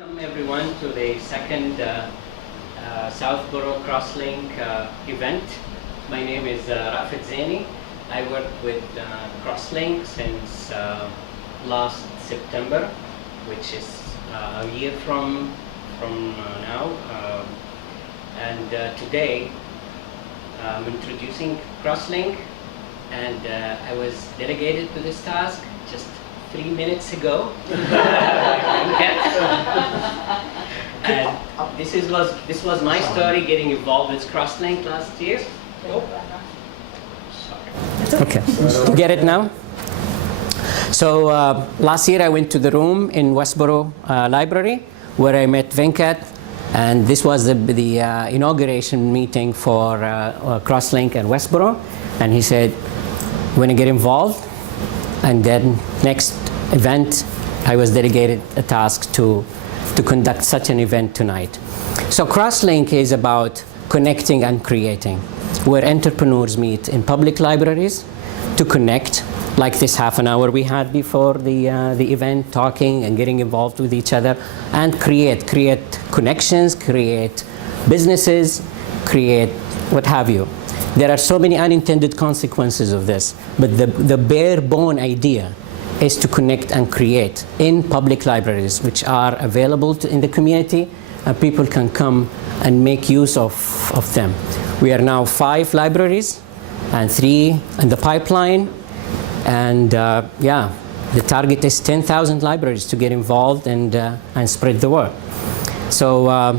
Welcome everyone to the second Southborough Krosslink event. My name is Rafid Zaini. I work with Krosslink since last September, which is a year from now. Today I'm introducing Krosslink, and I was delegated to this task just 3 minutes ago. And this was my story getting involved with Krosslink last year. Oh. Sorry. Okay, get it now? So last year I went to the room in Westborough Library where I met Venkat, and this was the inauguration meeting for Krosslink and Westborough, and he said, "Want to get involved?" And then next event, I was delegated a task to conduct such an event tonight. So Krosslink is about connecting and creating, where entrepreneurs meet in public libraries to connect, like this half an hour we had before the event, talking and getting involved with each other, and create connections, create businesses, create what have you. There are so many unintended consequences of this, but the bare bone idea is to connect and create in public libraries, which are available in the community, and people can come and make use of them. We are now 5 libraries and 3 in the pipeline, and the target is 10,000 libraries to get involved and spread the word. So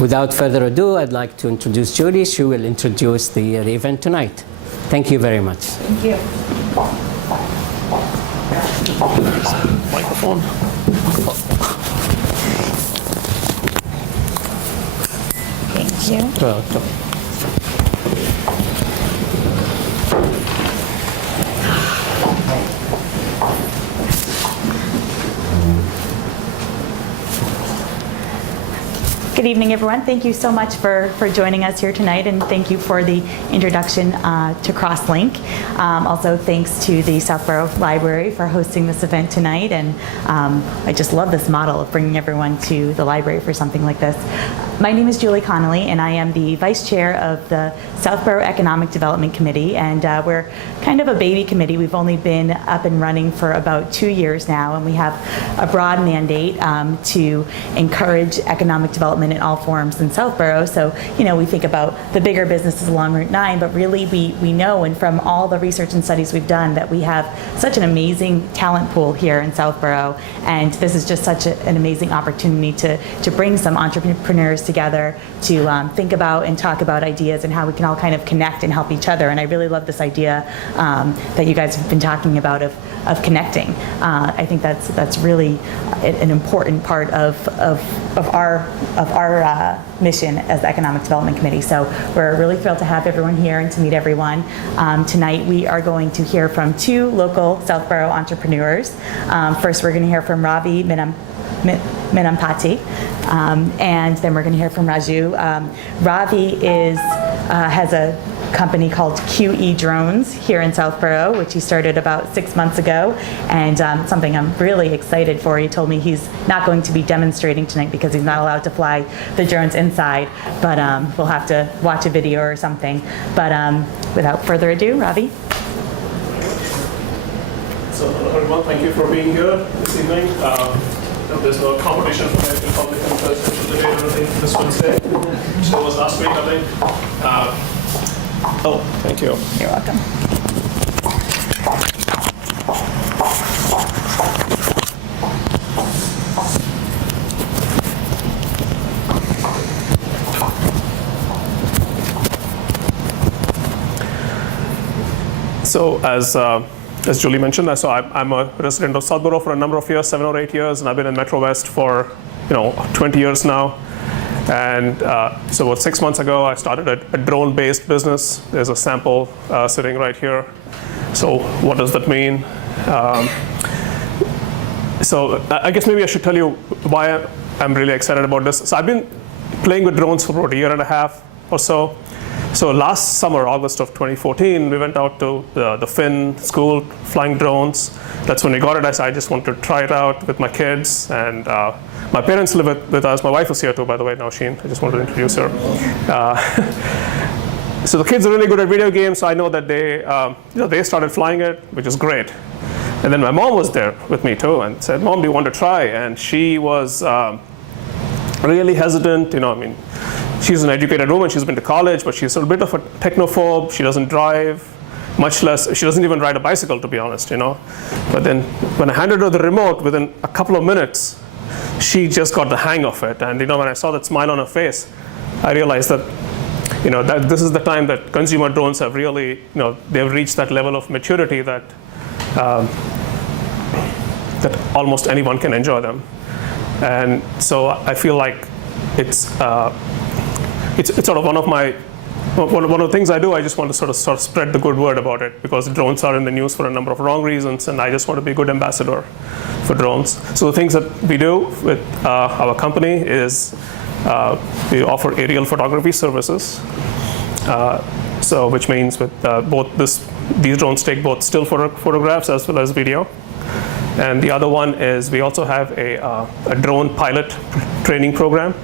without further ado, I'd like to introduce Judy. She will introduce the event tonight. Thank you very much. Thank you. Microphone. Thank you. Welcome. Good evening, everyone. Thank you so much for joining us here tonight, and thank you for the introduction to Krosslink. Also, thanks to the Southborough Library for hosting this event tonight, and I just love this model of bringing everyone to the library for something like this. My name is Julie Connolly, and I am the Vice Chair of the Southborough Economic Development Committee, and we're kind of a baby committee. We've only been up and running for about 2 years now, and we have a broad mandate to encourage economic development in all forms in Southborough. So, we think about the bigger businesses along Route 9, but really we know, and from all the research and studies we've done, that we have such an amazing talent pool here in Southborough, and this is just such an amazing opportunity to bring some entrepreneurs together to think about and talk about ideas and how we can all kind of connect and help each other. And I really love this idea that you guys have been talking about of connecting. I think that's really an important part of our mission as the Economic Development Committee. So we're really thrilled to have everyone here and to meet everyone. Tonight we are going to hear from 2 local Southborough entrepreneurs. First we're going to hear from Ravi Minampati, and then we're going to hear from Raju. Ravi has a company called QE Drones here in Southborough, which he started about 6 months ago, and something I'm really excited for. He told me he's not going to be demonstrating tonight because he's not allowed to fly the drones inside, but we'll have to watch a video or something. But without further ado, Ravi. So everyone, thank you for being here this evening. There's no competition for the public interest in the day, I think, this Wednesday. So it was last week, I think. Thank you. You're welcome. So as Julie mentioned, I'm a resident of Southborough for a number of years, 7 or 8 years, and I've been in Metro West for 20 years now. And so about 6 months ago, I started a drone-based business. There's a sample sitting right here. So what does that mean? So I guess maybe I should tell you why I'm really excited about this. So I've been playing with drones for about a year and a half or so. So last summer, August of 2014, we went out to the Finn school flying drones. That's when we got it. I just wanted to try it out with my kids. And my parents live with us. My wife is here too, by the way, Nausheen. I just wanted to introduce her. So the kids are really good at video games. So I know that they started flying it, which is great. And then my mom was there with me too and said, "Mom, do you want to try?" And she was really hesitant. She's an educated woman. She's been to college, but she's a bit of a technophobe. She doesn't drive, much less, she doesn't even ride a bicycle, to be honest, But then when I handed her the remote, within a couple of minutes, she just got the hang of it. And when I saw that smile on her face, I realized that that this is the time that consumer drones have really, they've reached that level of maturity that that almost anyone can enjoy them. And so I feel like it's sort of one of the things I do. I just want to sort of spread the good word about it, because drones are in the news for a number of wrong reasons, and I just want to be a good ambassador for drones. So the things that we do with our company is we offer aerial photography services. So which means with these drones take both still photographs as well as video. And the other one is we also have a drone pilot training program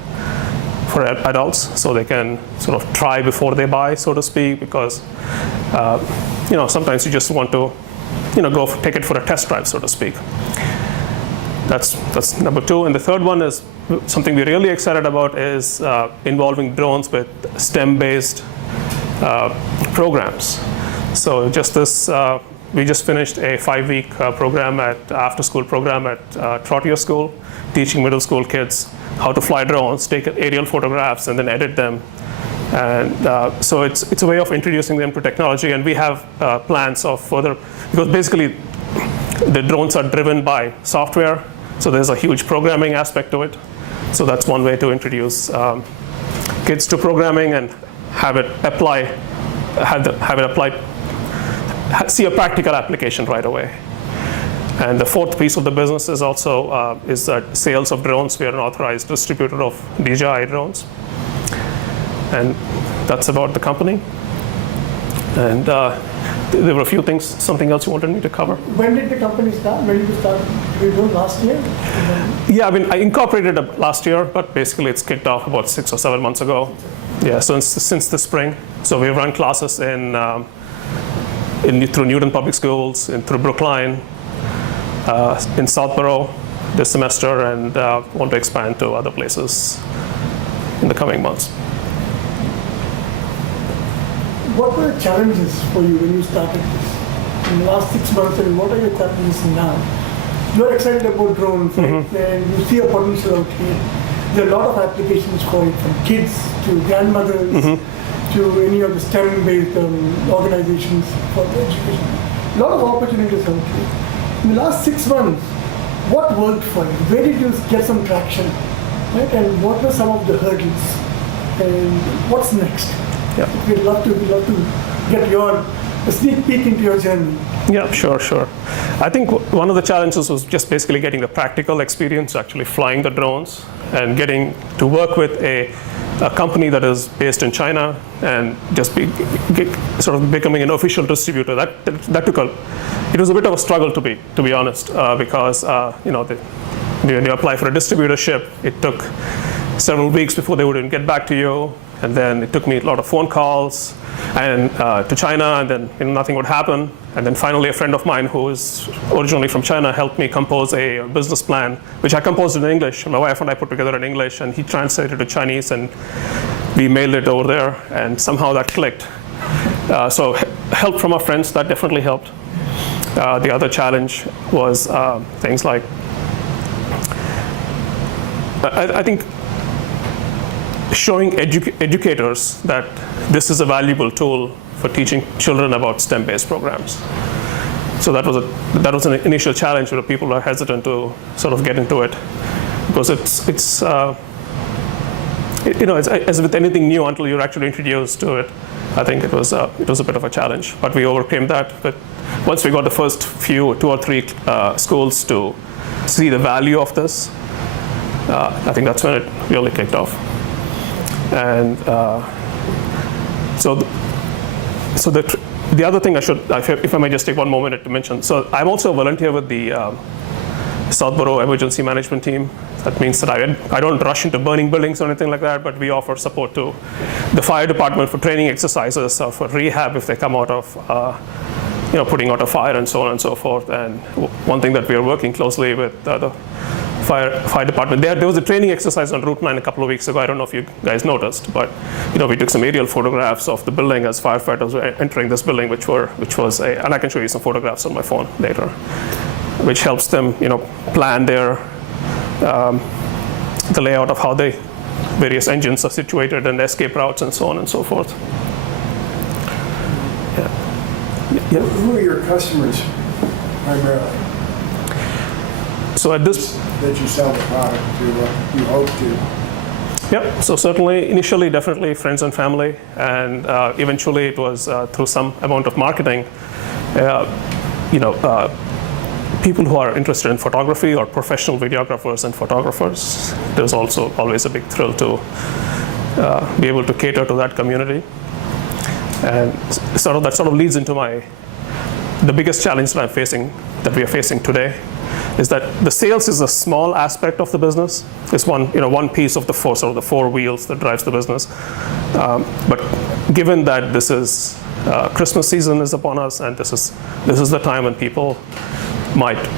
for adults, so they can sort of try before they buy, so to speak, because sometimes you just want to take it for a test drive, so to speak. That's number two. And the third one is something we're really excited about, is involving drones with STEM-based programs. So we just finished a 5-week program after-school program at Trotter School, teaching middle school kids how to fly drones, take aerial photographs, and then edit them. And so it's a way of introducing them to technology. And we have plans of further, because basically the drones are driven by software, so there's a huge programming aspect to it. So that's one way to introduce kids to programming and have it apply, see a practical application right away. And the fourth piece of the business is also sales of drones. We are an authorized distributor of DJI drones. And that's about the company. And there were a few things, something else you wanted me to cover? When did the company start? When did you start? Did you do last year? Yeah, I incorporated it last year, but basically it's kicked off about 6 or 7 months ago. Yeah, so since the spring. So we run classes through Newton Public Schools, through Brookline, in Southborough this semester, and want to expand to other places in the coming months. What were the challenges for you when you started this? In the last 6 months, and what are your challenges now? You're excited about drones, right? And you see a potential out here. There are a lot of applications for it, from kids to grandmothers, to any of the STEM-based organizations for education. A lot of opportunities out here. In the last 6 months, what worked for you? Where did you get some traction? Right? And what were some of the hurdles? And what's next? Yeah. We'd love to get a sneak peek into your journey. Yeah, sure. I think one of the challenges was just basically getting the practical experience, actually flying the drones, and getting to work with a company that is based in China, and just sort of becoming an official distributor. That took it was a bit of a struggle, to be honest, because when you apply for a distributorship, it took several weeks before they would even get back to you. And then it took me a lot of phone calls and to China, and then nothing would happen. And then finally, a friend of mine who is originally from China helped me compose a business plan, which I composed in English. My wife and I put together in English, and he translated to Chinese, and we mailed it over there, and somehow that clicked. So help from our friends, that definitely helped. The other challenge was things like, I think, showing educators that this is a valuable tool for teaching children about STEM-based programs. So that was an initial challenge where people are hesitant to sort of get into it, because it's as with anything new, until you're actually introduced to it, I think it was a bit of a challenge. But we overcame that. But once we got the first 2 or 3 schools to see the value of this, I think that's when it really kicked off. And So the other thing I should, if I may just take one moment to mention. So I'm also a volunteer with the Southborough Emergency Management Team. That means that I don't rush into burning buildings or anything like that, but we offer support to the fire department for training exercises or for rehab if they come out of putting out a fire and so on and so forth. And one thing that we are working closely with the fire department. There was a training exercise on Route 9 a couple of weeks ago. I don't know if you guys noticed, but we took some aerial photographs of the building as firefighters were entering this building, which was and I can show you some photographs on my phone later, which helps them plan their the layout of how the various engines are situated and escape routes and so on and so forth. Yeah. Who are your customers primarily? So at this, that you sell the product to, you hope to? Yep. So certainly, initially, definitely friends and family, and eventually it was through some amount of marketing. People who are interested in photography or professional videographers and photographers. There's also always a big thrill to be able to cater to that community, and that sort of leads into the biggest challenge that we are facing today. Is that the sales is a small aspect of the business. It's one piece of the four wheels that drives the business. But given that this is Christmas season is upon us, and this is the time when people might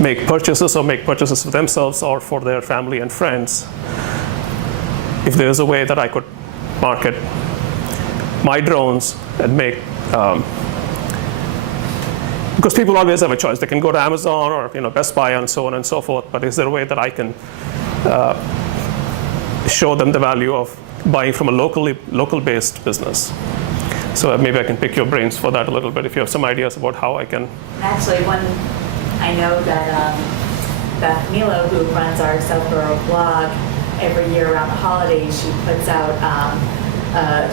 make purchases for themselves or for their family and friends, if there's a way that I could market my drones and make because people always have a choice. They can go to Amazon or Best Buy and so on and so forth. But is there a way that I can show them the value of buying from a local-based business? So maybe I can pick your brains for that a little bit if you have some ideas about how I can. Actually, I know that Beth Milo, who runs our Southborough blog, every year around the holidays, she puts out.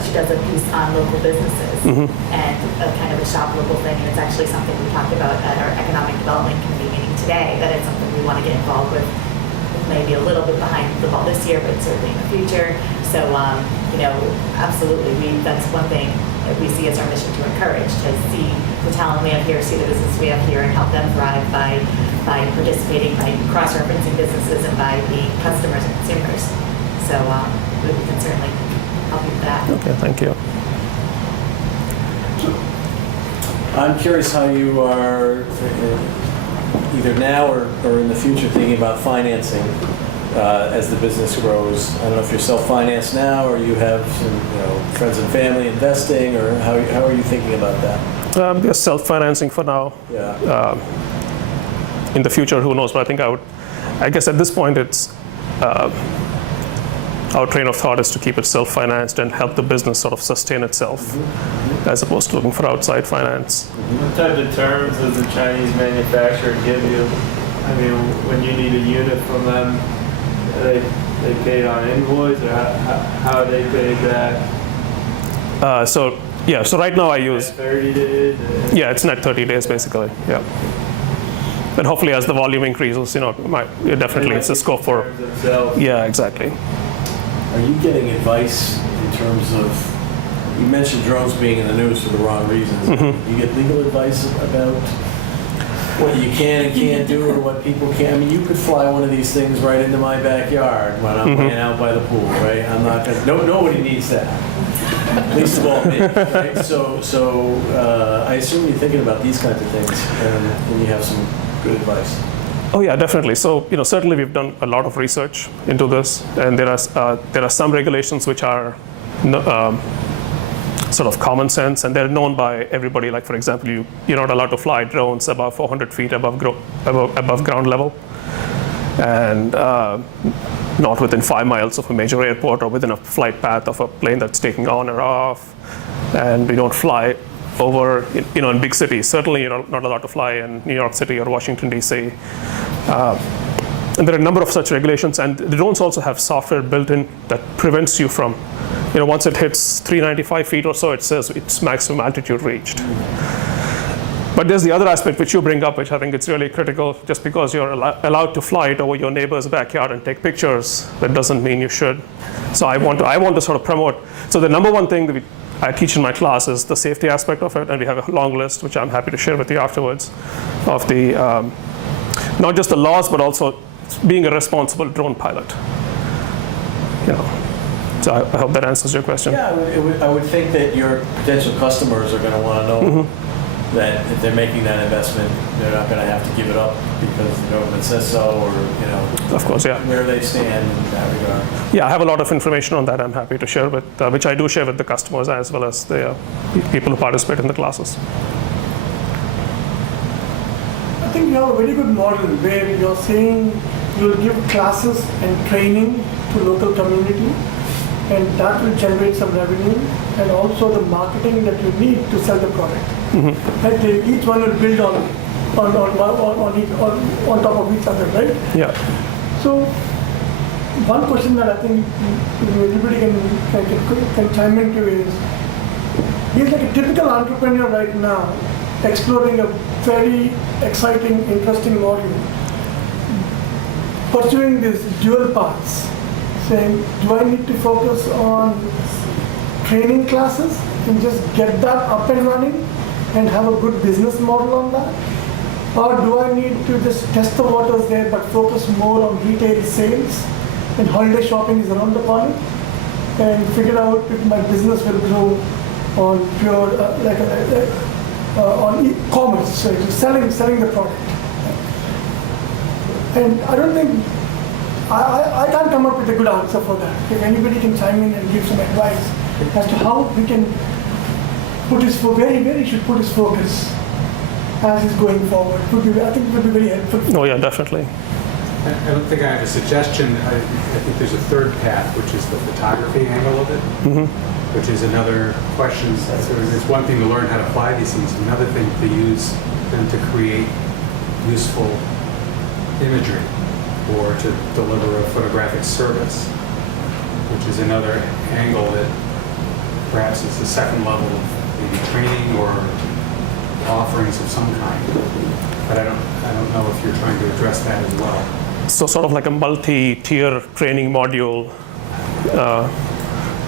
She does a piece on local businesses and a kind of a shop local thing, and it's actually something we talked about at our economic development committee meeting today, that it's something we want to get involved with, maybe a little bit behind the ball this year, but certainly in the future. So, absolutely, that's one thing that we see as our mission to encourage, to see the talent we have here, see the business we have here, and help them thrive by participating, by cross-referencing businesses, and by being customers and consumers. So we can certainly help you with that. Okay, thank you. I'm curious how you are, either now or in the future, thinking about financing as the business grows. I don't know if you're self-financed now, or you have some, friends and family investing, or how are you thinking about that? Just self-financing for now. Yeah. In the future, who knows? But I guess at this point, it's our train of thought is to keep it self-financed and help the business sort of sustain itself, as opposed to looking for outside finance. What type of terms does the Chinese manufacturer give you? I mean, when you need a unit from them, they pay it on invoice, or how they pay that? So right now I use 30 days? it's net 30 days basically, yeah. But hopefully as the volume increases, definitely it's a scope for, yeah, exactly. Are you getting advice in terms of, you mentioned drones being in the news for the wrong reasons. You get legal advice about what you can and can't do, or what people can? I mean, you could fly one of these things right into my backyard when I'm playing out by the pool, right? I'm not gonna, nobody needs that. Least of all me, right? So I assume you're thinking about these kinds of things, and you have some good advice. Oh yeah, definitely. So certainly we've done a lot of research into this, and there are some regulations which are sort of common sense, and they're known by everybody. Like for example, you're not allowed to fly drones above 400 feet above ground level, and not within 5 miles of a major airport or within a flight path of a plane that's taking on or off, and we don't fly over, in big cities. Certainly, you're not allowed to fly in New York City or Washington, D.C. And there are a number of such regulations, and the drones also have software built in that prevents you from, once it hits 395 feet or so, it says its maximum altitude reached. But there's the other aspect which you bring up, which I think it's really critical. Just because you're allowed to fly it over your neighbor's backyard and take pictures, that doesn't mean you should. So I want to sort of promote. So the number one thing that I teach in my class is the safety aspect of it, and we have a long list, which I'm happy to share with you afterwards, of the not just the laws, but also being a responsible drone pilot. So I hope that answers your question. Yeah, I would think that your potential customers are going to want to know that if they're making that investment, they're not going to have to give it up because the government says so, or Of course, yeah. where they stand in that regard. Yeah, I have a lot of information on that I'm happy to share with, which I do share with the customers as well as the people who participate in the classes. I think you have a very good model where you're saying you'll give classes and training to local community, and that will generate some revenue, and also the marketing that you need to sell the product. And each one will build on top of each other, right? Yeah. So one question that I think everybody can chime into is, he's like a typical entrepreneur right now, exploring a very exciting, interesting model, pursuing these dual paths, saying, do I need to focus on training classes and just get that up and running and have a good business model on that? Or do I need to just test the waters there but focus more on retail sales and holiday shopping is around the corner and figure out if my business will grow on pure, on e-commerce, so just selling the product. And I don't think, I can't come up with a good answer for that. If anybody can chime in and give some advice as to how we can put his, where he should put his focus as he's going forward, I think it would be very helpful. Oh yeah, definitely. I don't think I have a suggestion. I think there's a third path, which is the photography angle of it, which is another question. So it's one thing to learn how to fly these things, another thing to use them to create useful imagery or to deliver a photographic service, which is another angle that perhaps is the second level of maybe training or offerings of some kind. But I don't know if you're trying to address that as well. So sort of like a multi-tier training module.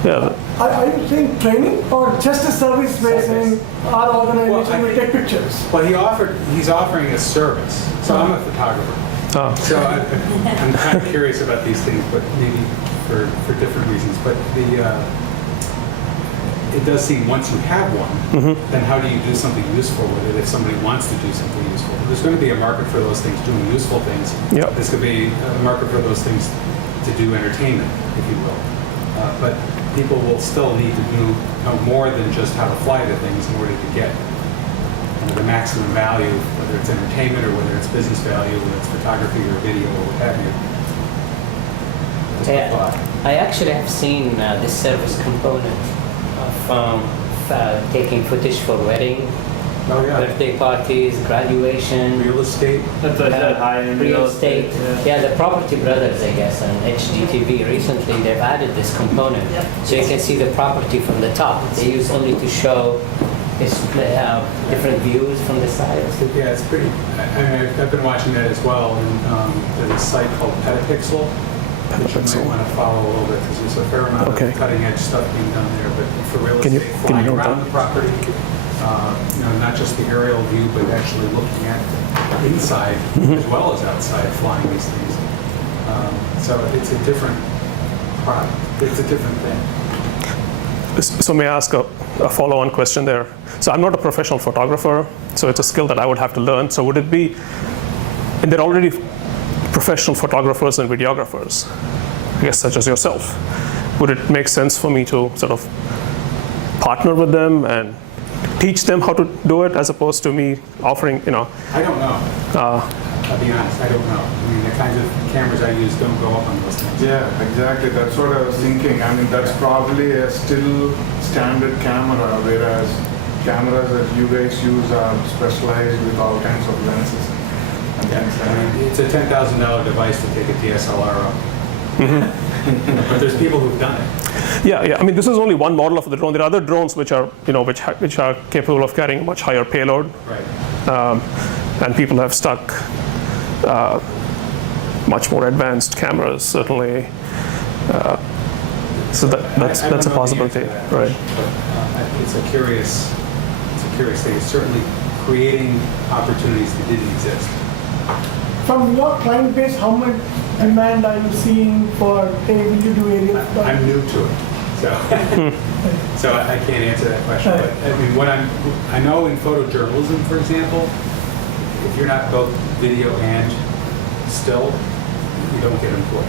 Yeah. Are you saying training or just a service where saying our organization will take pictures? Well, he's offering a service. So I'm a photographer. Oh. So I'm kind of curious about these things, but maybe for different reasons. But it does seem once you have one, then how do you do something useful with it if somebody wants to do something useful? There's going to be a market for those things, doing useful things. Yep. There's going to be a market for those things to do entertainment, if you will. But people will still need to know more than just how to fly the things in order to get the maximum value, whether it's entertainment or whether it's business value, whether it's photography or video or what have you. That's my thought. I actually have seen this service component of taking footage for wedding, birthday parties, graduation, Real estate. That's like that high-end real estate. Yeah, the Property Brothers, I guess, on HGTV recently, they've added this component. So you can see the property from the top. They use only to show different views from the side. Yeah, it's pretty. I've been watching that as well. And there's a site called Petapixel, which you might want to follow a little bit because there's a fair amount of cutting edge stuff being done there. But for real estate, flying around the property, not just the aerial view, but actually looking at inside as well as outside flying these things. So it's a different product. It's a different thing. So may I ask a follow-on question there? So I'm not a professional photographer, so it's a skill that I would have to learn. So would it be, and there are already professional photographers and videographers, I guess such as yourself. Would it make sense for me to sort of partner with them and teach them how to do it as opposed to me offering, I don't know. I'll be honest, I don't know. I mean, the kinds of cameras I use don't go up on those things. Yeah, exactly. That's what I was thinking. I mean, that's probably a still standard camera, whereas cameras that you guys use are specialized with all kinds of lenses. It's a $10,000 device to take a DSLR up. But there's people who've done it. Yeah. I mean, this is only one model of the drone. There are other drones which are, which are capable of carrying a much higher payload. Right. And people have stuck much more advanced cameras, certainly. So that's I don't a know the possibility, answer to that right? question, but, it's a curious thing. It's certainly creating opportunities that didn't exist. From your client base, how much demand are you seeing for, hey, will you do aerial photography? I'm new to it, so I can't answer that question. But I mean, I know in photojournalism, for example, if you're not both video and still, you don't get employed.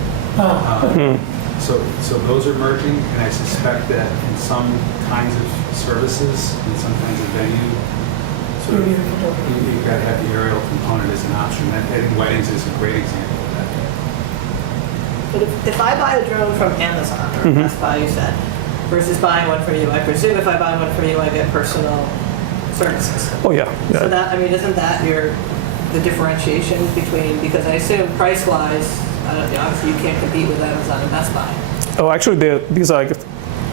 So those are merging, and I suspect that in some kinds of services, in some kinds of venue, sort of, you've got to have the aerial component as an option. I think weddings is a great example of that. But if I buy a drone from Amazon, or Best Buy, you said, versus buying one from you, I presume if I buy one from you, I get personal services. Oh yeah. So that, I mean, isn't that the differentiation between, because I assume price-wise, obviously you can't compete with Amazon and Best Buy. Oh, actually, these are.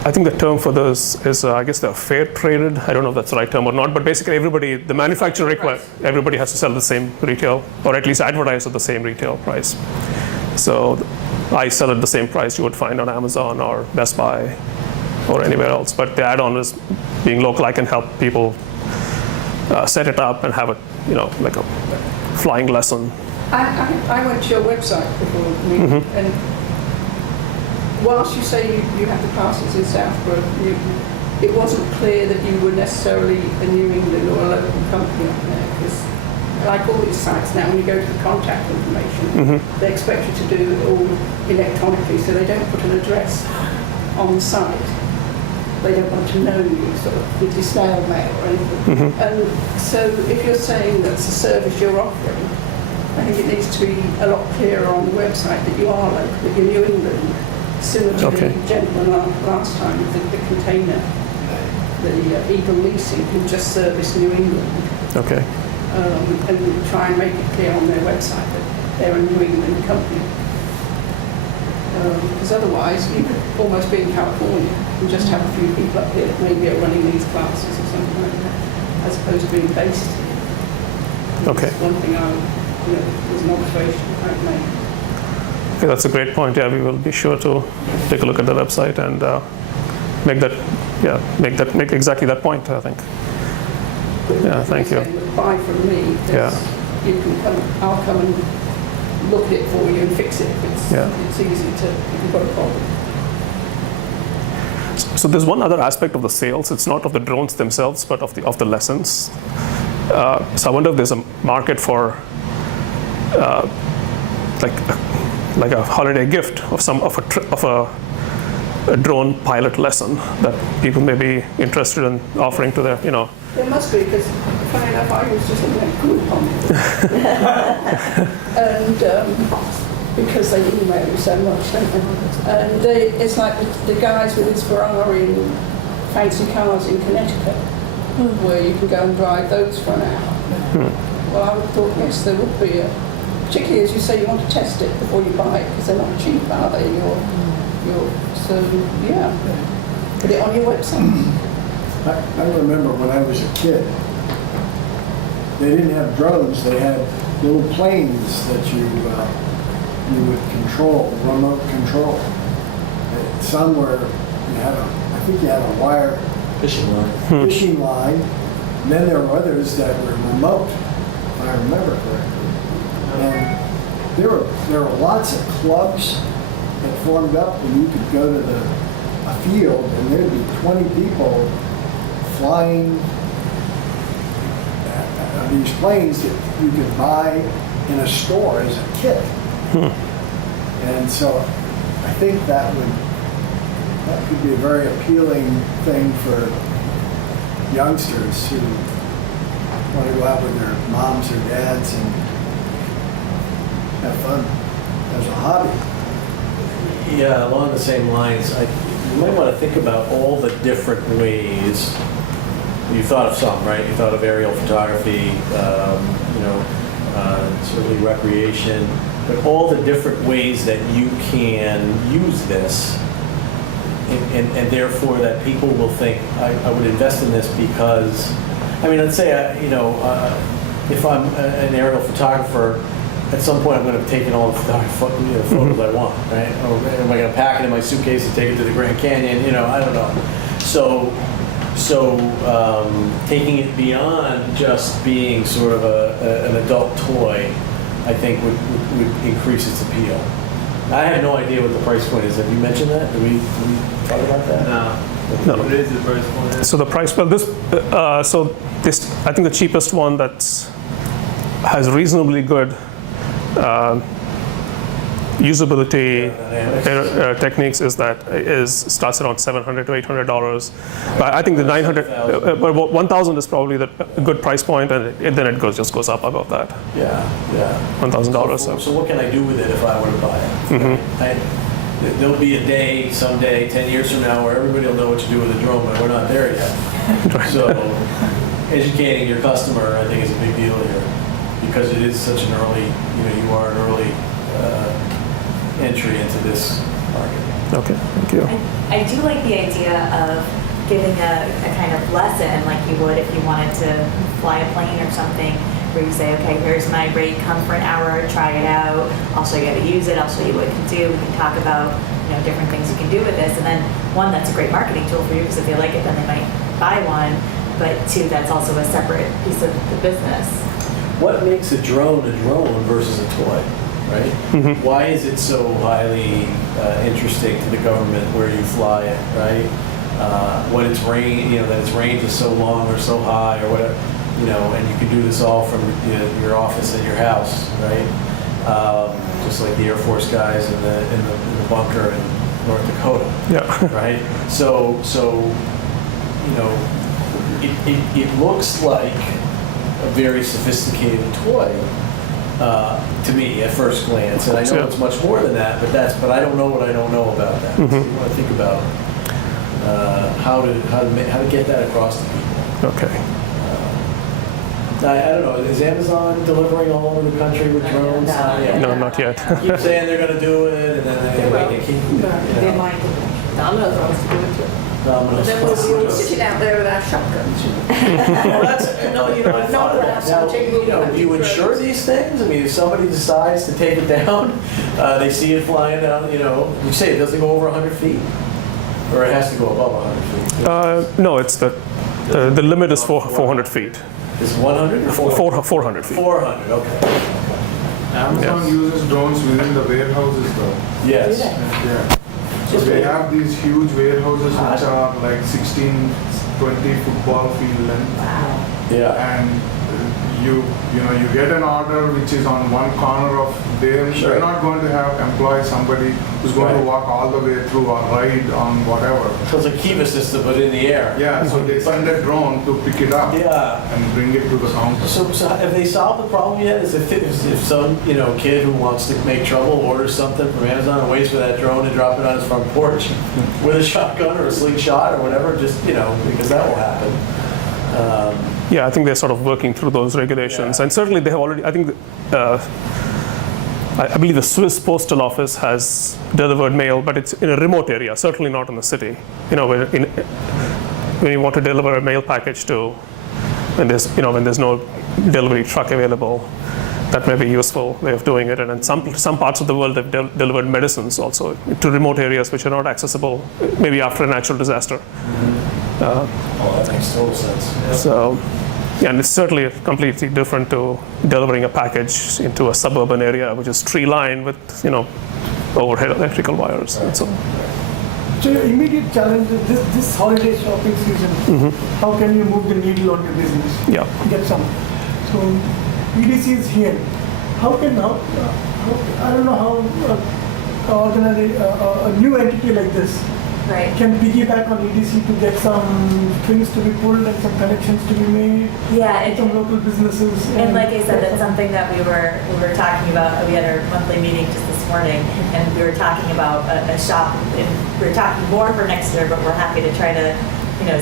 I think the term for this is, I guess, they're fair traded. I don't know if that's the right term or not, but basically the manufacturer requires, everybody has to sell the same retail, or at least advertise at the same retail price. So I sell at the same price you would find on Amazon or Best Buy or anywhere else. But the add-on is being local. I can help people set it up and have it, like a flying lesson. I went to your website before the meeting, and whilst you say you have the classes in Southborough, it wasn't clear that you were necessarily a New England or a local company up there, because like all these sites now, when you go to the contact information, they expect you to do it all electronically, so they don't put an address on the site. They don't want to know you sort of with your snail mail or anything. And so if you're saying that's a service you're offering, I think it needs to be a lot clearer on the website that you are local, that you're New England. Similar to the gentleman last time with the container, the Eagle Leasing, who just serviced New England. Okay. And try and make it clear on their website that they're a New England company. Because otherwise, you could almost be in California and just have a few people up here that maybe are running these classes or something like that, as opposed to being based here. Okay. That's one thing was an observation I've made. Okay, that's a great point. Yeah, we will be sure to take a look at the website and make exactly that point, I think. Yeah, thank you. Buy from me, you can come, I'll come and look at it for you and fix it. It's easy to, if you've got a problem. So there's one other aspect of the sales. It's not of the drones themselves, but of the lessons. So I wonder if there's a market for like a holiday gift of a drone pilot lesson that people may be interested in offering to their, There must be, because funny enough, I was just looking at Groupon. And because they email you so much, don't they? And it's like the guys with his Ferrari and fancy cars in Connecticut, where you can go and drive those for an hour. Well, I would have thought, yes, there would be particularly as you say, you want to test it before you buy it, because they're not cheap, are they? So, put it on your website. I remember when I was a kid, they didn't have drones, they had little planes that you would control, remote control. And some were, I think you had a wire fishing line, and then there were others that were remote, if I remember correctly. And there were lots of clubs that formed up, and you could go to a field, and there'd be 20 people flying these planes that you could buy in a store as a kit. And so I think that could be a very appealing thing for youngsters who want to go out with their moms or dads and have fun as a hobby. Yeah, along the same lines, you might want to think about all the different ways. You thought of some, right? You thought of aerial photography, certainly recreation, but all the different ways that you can use this, and therefore that people will think, I would invest in this because, let's say, if I'm an aerial photographer, at some point I'm going to have taken all the photos I want, right? Or am I going to pack it in my suitcase and take it to the Grand Canyon? You know, I don't know. So taking it beyond just being sort of an adult toy, I think would increase its appeal. I have no idea what the price point is. Have you mentioned that? Did we talk about that? No. What is the price point? So the price, well, this, I think the cheapest one has reasonably good usability techniques starts around $700 to $800. But I think the 900, but 1,000 is probably a good price point, and then it just goes up above that. Yeah. $1,000. So what can I do with it if I were to buy it? There'll be a day, someday, 10 years from now, where everybody will know what to do with a drone, but we're not there yet. So educating your customer, I think, is a big deal here, because it is such an early, you are an early entry into this market. Okay, thank you. I do like the idea of giving a kind of lesson like you would if you wanted to fly a plane or something, where you say, okay, here's my rate, come for an hour, try it out, I'll show you how to use it, I'll show you what it can do, we can talk about different things you can do with this, and then one, that's a great marketing tool for you, because if they like it, then they might buy one, but two, that's also a separate piece of the business. What makes a drone versus a toy, right? Mm-hmm. Why is it so highly interesting to the government where you fly it, right? When its range, that its range is so long or so high or whatever, and you can do this all from your office at your house, right? Just like the Air Force guys in the bunker in North Dakota, Yeah. right? So it looks like a very sophisticated toy to me at first glance, and I know it's much more than that. But I don't know what I don't know about that. Mm-hmm. So you want to think about how to get that across to people. Okay. I don't know. Is Amazon delivering all over the country with drones? No, not yet. Keep saying they're going to do it, and then they keep. They might. Domino's wants to do it too. Domino's. Then we'll be sitting out there with our shotguns. I thought of that. Now, do you insure these things? I mean, if somebody decides to take it down, they see it flying down, you say it doesn't go over 100 feet? Or it has to go above 100 feet? No, it's the limit is 400 feet. Is 100 or 400 feet. 400, okay. Amazon uses drones within the warehouses though. Yes. Yeah. So they have these huge warehouses which are like 16, 20 football field length. Wow. Yeah. And you get an order which is on one corner of there. Sure. You're not going to have somebody who's going to walk all the way through or ride on whatever. So it's a Kiva system, but in the air. Yeah, so they send a drone to pick it up and bring it to the counter. So have they solved the problem yet? Is if some kid who wants to make trouble orders something from Amazon and waits for that drone to drop it on his front porch with a shotgun or a slingshot or whatever, just because that will happen. Yeah, I think they're sort of working through those regulations, and certainly they have already. I think I believe the Swiss Postal Office has delivered mail, but it's in a remote area, certainly not in the city. When you want to deliver a mail package to, when there's no delivery truck available, that may be a useful way of doing it. And in some parts of the world, they've delivered medicines also to remote areas which are not accessible, maybe after a natural disaster. That makes total sense. Yeah. So, and it's certainly completely different to delivering a package into a suburban area, which is tree-lined with, overhead electrical wires. And so, your immediate challenge is this holiday shopping season. How can you move the needle on your business? Yeah. Get some. So EDC is here. How I don't know how organize a new entity like this can piggyback on EDC to get some strings to be pulled and some connections to be made. Yeah, and some local businesses. And like I said, that's something that we were talking about. We had our monthly meeting just this morning, and we were talking about a shop. And we were talking more for next year, but we're happy to try to,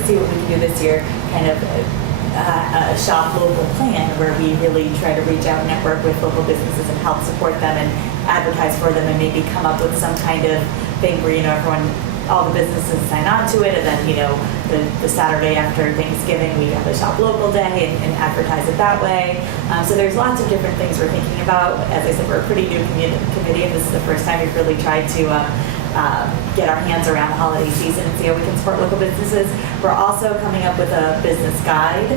see what we can do this year. Kind of a shop local plan where we really try to reach out, network with local businesses, and help support them and advertise for them, and maybe come up with some kind of thing where everyone all the businesses sign on to it, and then, the Saturday after Thanksgiving, we have a Shop Local Day and advertise it that way. So there's lots of different things we're thinking about. As I said, we're a pretty new committee, and this is the first time we've really tried to get our hands around the holiday season and see how we can support local businesses. We're also coming up with a business guide,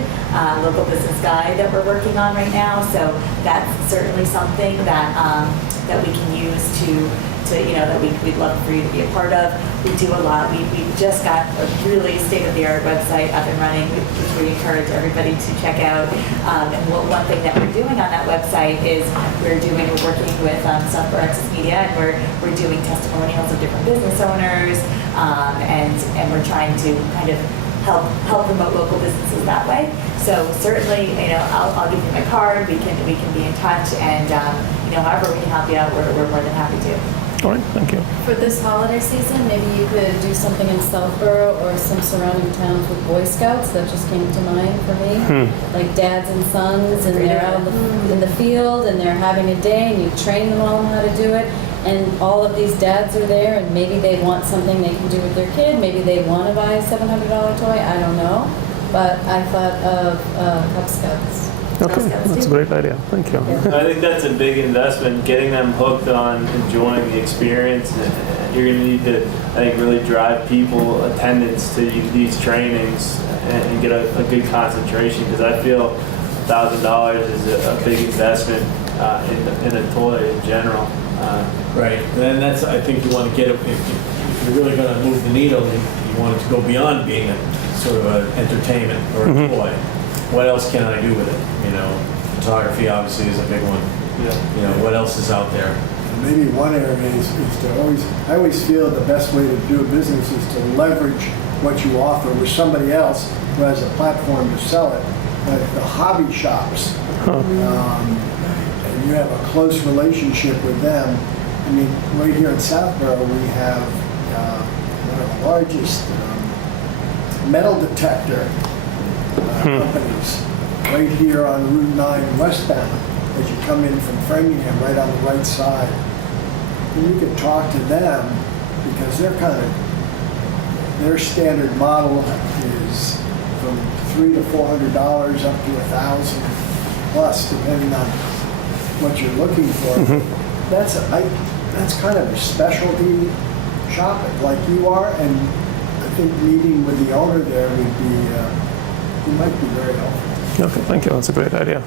local business guide that we're working on right now. So that's certainly something that we can use to that we'd love for you to be a part of. We do a lot. We just got a really state-of-the-art website up and running, which we encourage everybody to check out. And one thing that we're doing on that website is we're working with Southborough Media, and we're doing testimonials of different business owners, and we're trying to kind of help promote local businesses that way. So certainly, I'll give you my card. We can be in touch, and however we can help you out, we're more than happy to. All right, thank you. For this holiday season, maybe you could do something in Southborough or some surrounding towns with Boy Scouts. That just came to mind for me. Like dads and sons, and they're out in the field, and they're having a day, and you train them all on how to do it. And all of these dads are there, and maybe they want something they can do with their kid. Maybe they want to buy a $700 toy. I don't know. But I thought of Cub Scouts. Okay, that's a great idea. Thank you. I think that's a big investment, getting them hooked on enjoying the experience. You're going to need to, I think, really drive people attendance to these trainings and get a good concentration, because I feel $1,000 is a big investment in a toy in general. Right, and that's, I think you want to get it, if you're really going to move the needle, you want it to go beyond being a sort of an entertainment or a toy. What else can I do with it? Photography obviously is a big one. Yeah. What else is out there? Maybe one area is to I always feel the best way to do a business is to leverage what you offer with somebody else who has a platform to sell it, like the hobby shops. And you have a close relationship with them. I mean, right here in Southborough, we have one of the largest metal detector companies right here on Route 9 westbound as you come in from Framingham, right on the right side. And you can talk to them because their standard model is from $300 to $400 up to $1,000 plus, depending on what you're looking for. That's kind of a specialty shop like you are, and I think meeting with the owner there would be might be very helpful. Okay, thank you. That's a great idea.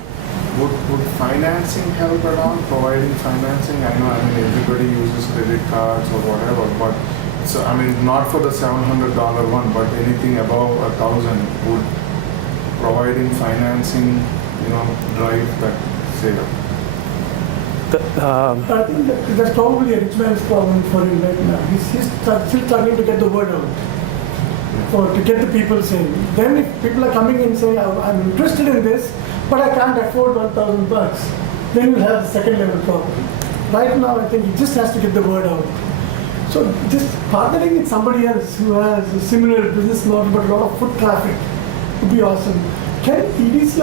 Would financing help at all? Providing financing? I know, everybody uses credit cards or whatever, but so not for the $700 one, but anything above $1,000, would providing financing, drive that sale? I think that's probably a rich man's problem for him right now. He's still trying to get the word out, to get the people saying. Then if people are coming and saying, I'm interested in this, but I can't afford $1,000, then you'll have the second level problem. Right now, I think he just has to get the word out. So just partnering with somebody else who has a similar business model but a lot of foot traffic would be awesome. Can EDC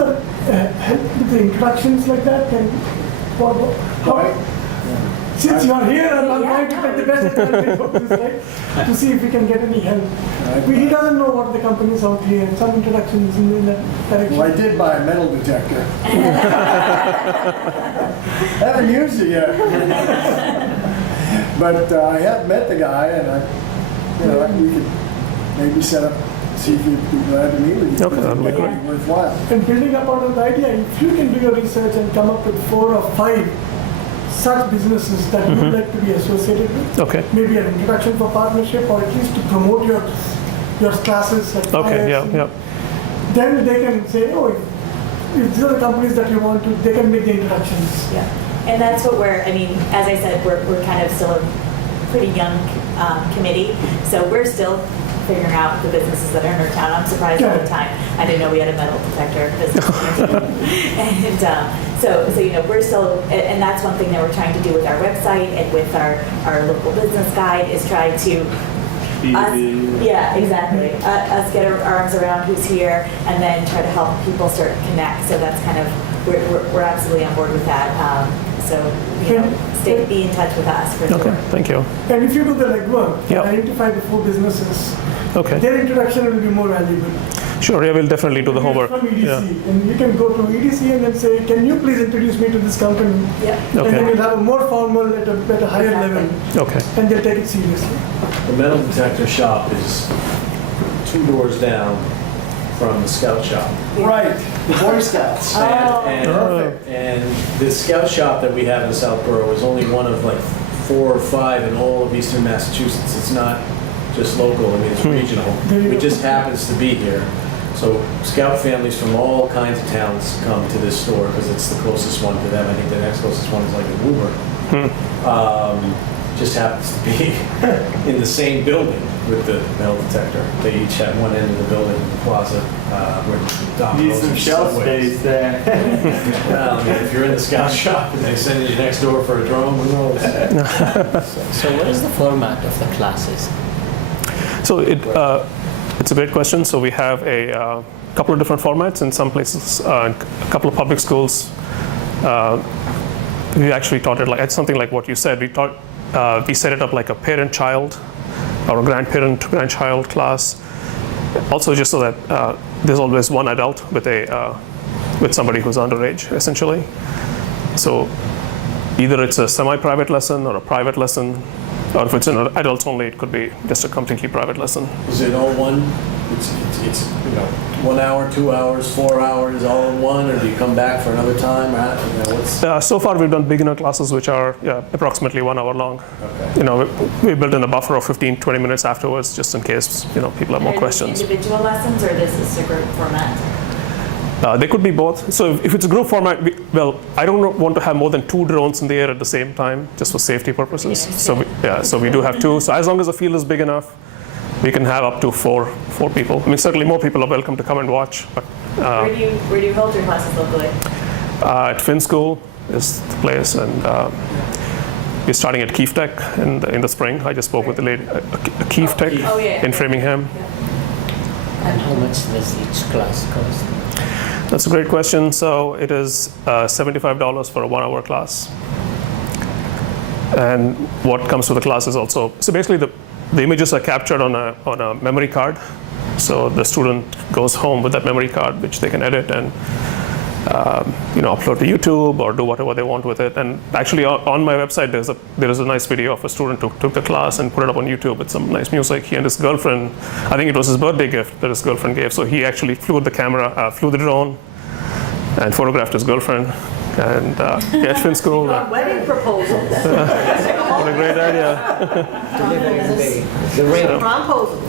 help with the introductions like that? Since you're here, I'm trying to take the best advantage of this, right? To see if we can get any help. He doesn't know what the companies out here, some introductions in that direction. Well, I did buy a metal detector. Haven't used it yet. But I have met the guy, and we could maybe set up, see if you'd be glad to meet with you. Okay, that'll be great. Worthwhile. And building up on the idea, if you can do your research and come up with 4 or 5 such businesses that you would like to be associated with, Okay. maybe an introduction for partnership, or at least to promote your classes. Like Okay, yeah. Then they can say, if these are the companies that you want to, they can make the introductions. Yeah, and that's what as I said, we're kind of still a pretty young committee, so we're still figuring out the businesses that are in our town. I'm surprised all the time. I didn't know we had a metal detector business. And so we're still, and that's one thing that we're trying to do with our website and with our local business guide is try to us get our arms around who's here, and then try to help people start to connect. So that's kind of we're absolutely on board with that. So, be in touch with us for Okay, sure. thank you. And if you do the legwork, Yeah. identify the 4 businesses, Okay, their introduction will be more valuable. sure, yeah, we'll definitely do the homework. From EDC, Yeah. and you can go to EDC and then say, can you please introduce me to this company? Yep. And then Okay, you'll have a more formal at a higher level, okay, and they'll take it seriously. The metal detector shop is 2 doors down from the scout shop. Right, the Boy Scouts. And the scout shop that we have in Southborough is only one of like 4 or 5 in all of eastern Massachusetts. It's not just local, I mean, it's regional. It just happens to be here. So scout families from all kinds of towns come to this store because it's the closest one to them. I think the next closest one is like in Woburn. Just happens to be in the same building with the metal detector. They each have one end of the building in the plaza where Domino's Need some and shelf Subway. space there. Well, I mean, if you're in the scout shop and they send you next door for a drone, who knows? So what is the format of the classes? So it's a great question. So we have a couple of different formats in some places. A couple of public schools, we actually taught it like it's something like what you said. We set it up like a parent-child or a grandparent-grandchild class. Also, just so that there's always one adult with somebody who's underage, essentially. So either it's a semi-private lesson or a private lesson, or if it's an adults only, it could be just a completely private lesson. Is it all one? It's 1 hour, 2 hours, 4 hours, all in one, or do you come back for another time? Or what's... So far, we've done beginner classes, which are approximately 1 hour long. Okay. We built in a buffer of 15-20 minutes afterwards, just in case people have more Are these questions. individual lessons, or this is a group format? They could be both. So if it's a group format, I don't want to have more than 2 drones in the air at the same time, just for safety purposes. So we do have 2. So as long as the field is big enough, we can have up to 4 people. I mean, certainly more people are welcome to come and watch. But Where do you hold your classes locally? at Finn School is the place, and we're starting at Keefe Tech in the spring. I just spoke with the lady at Keefe Tech in Framingham. And how much does each class cost? That's a great question. So it is $75 for a 1 hour class. And what comes with the class is also, so basically the images are captured on a memory card. So the student goes home with that memory card, which they can edit and upload to YouTube or do whatever they want with it. And actually on my website, there is a nice video of a student who took the class and put it up on YouTube with some nice music. He and his girlfriend, I think it was his birthday gift that his girlfriend gave. So he actually flew the drone and photographed his girlfriend. And at Finn School. Wedding proposals. What a great idea. Promposals.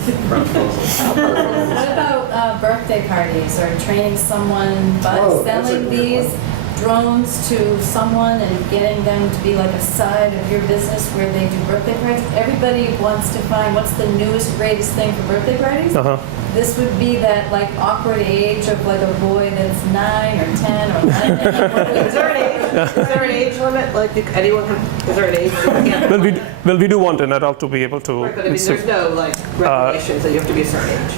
What about birthday parties or training someone by selling these drones to someone and getting them to be like a side of your business where they do birthday parties? Everybody wants to find what's the newest, greatest thing for birthday parties. This would be that like awkward age of like a boy that's 9 or 10 or 11. Is there an age? Is there an age limit? Like anyone can? Is there an age? Well, we do want an adult to be able to. Right, but I mean, there's no like regulations that you have to be a certain age.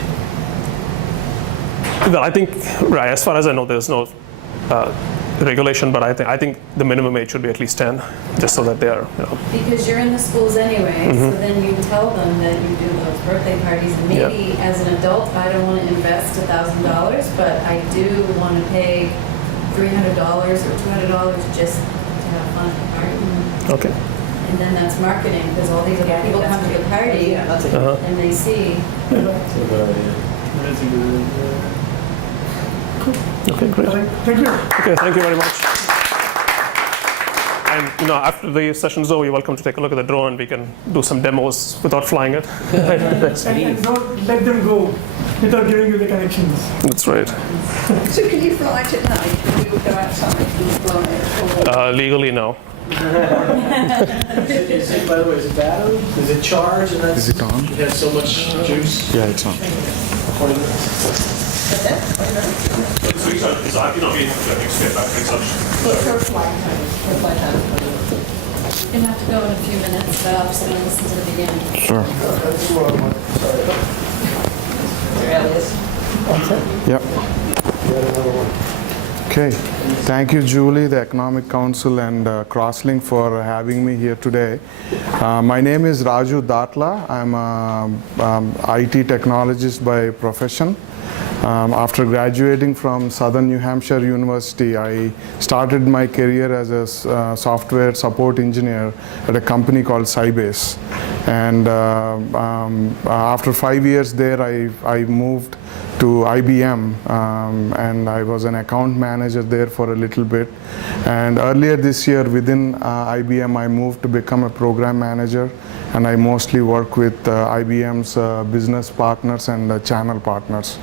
Well, I think as far as I know, there's no regulation, but I think the minimum age should be at least 10, just so that they are. Because you're in the schools anyway, so then you tell them that you do those birthday parties. And maybe as an adult, I don't want to invest $1,000, but I do want to pay $300 or $200 just to have fun at the party. Okay. And then that's marketing, because all these other people come to the party and they see. That's a good idea. That's a good idea. Okay, great. Thank you. Okay, thank you very much. And after the session's over, you're welcome to take a look at the drone, and we can do some demos without flying it. And don't let them go without giving you the connections. That's right. So can you fly it at night when you would go outside and fly it? Legally, no. By the way, is it battery? Is it charged? And that's, Is it on? It has so much juice. Yeah, it's on. 20 minutes. You're gonna have to go in a few minutes, but I'm just gonna listen to the beginning. Sure. Yep. Okay, thank you, Julie, the Economic Council, and Krosslink for having me here today. My name is Raju Datla. I'm a IT technologist by profession. After graduating from Southern New Hampshire University, I started my career as a software support engineer at a company called Sybase. And after 5 years there, I moved to IBM, and I was an account manager there for a little bit. And earlier this year, within IBM, I moved to become a program manager, and I mostly work with IBM's business partners and channel partners.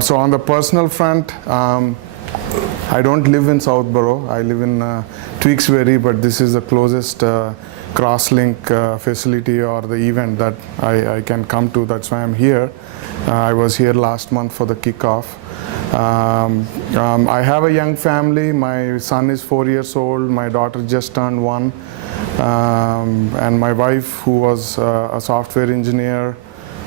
So on the personal front, I don't live in Southborough. I live in Tewksbury, but this is the closest Krosslink facility or the event that I can come to. That's why I'm here. I was here last month for the kickoff. I have a young family. My son is 4 years old. My daughter just turned 1. And my wife, who was a software engineer,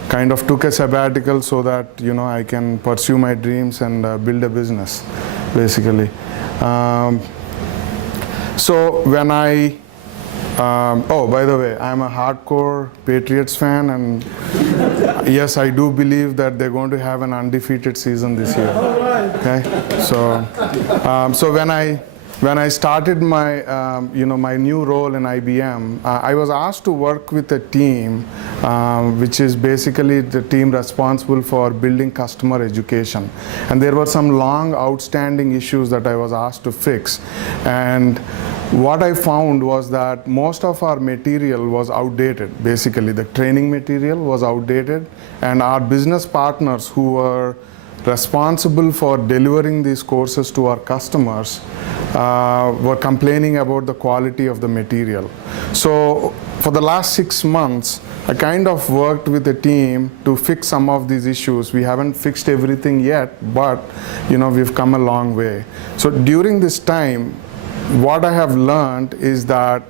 kind of took a sabbatical so that I can pursue my dreams and build a business, basically. So when oh, by the way, I'm a hardcore Patriots fan, and yes, I do believe that they're going to have an undefeated season this year. Okay, so when I started my my new role in IBM, I was asked to work with a team, which is basically the team responsible for building customer education. And there were some long outstanding issues that I was asked to fix. And what I found was that most of our material was outdated. Basically, the training material was outdated, and our business partners who were responsible for delivering these courses to our customers were complaining about the quality of the material. So for the last 6 months, I kind of worked with the team to fix some of these issues. We haven't fixed everything yet, but we've come a long way. So during this time, what I have learned is that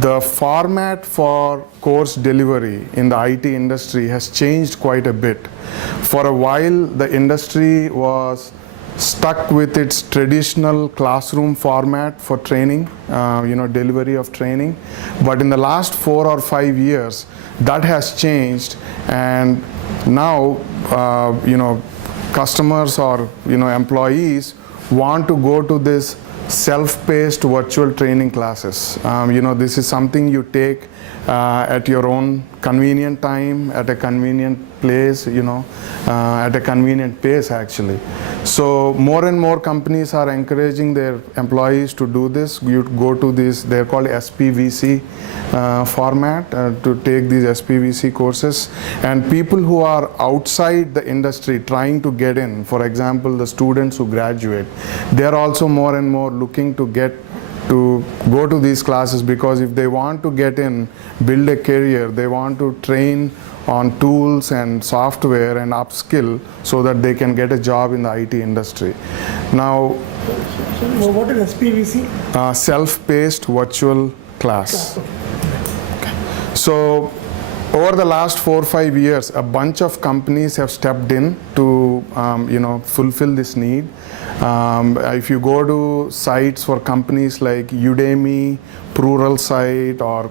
the format for course delivery in the IT industry has changed quite a bit. For a while, the industry was stuck with its traditional classroom format for training, delivery of training. But in the last 4 or 5 years, that has changed, and now, customers or employees want to go to this self-paced virtual training classes. This is something you take at your own convenient time, at a convenient place, at a convenient pace, actually. So more and more companies are encouraging their employees to do this. You go to this, they're called SPVC format, to take these SPVC courses. And people who are outside the industry trying to get in, for example, the students who graduate, they're also more and more looking to go to these classes, because if they want to get in, build a career, they want to train on tools and software and upskill so that they can get a job in the IT industry. Now, what is SPVC? Self-paced virtual class. Okay. So over the last 4 or 5 years, a bunch of companies have stepped in to fulfill this need. If you go to sites for companies like Udemy, Pluralsight, or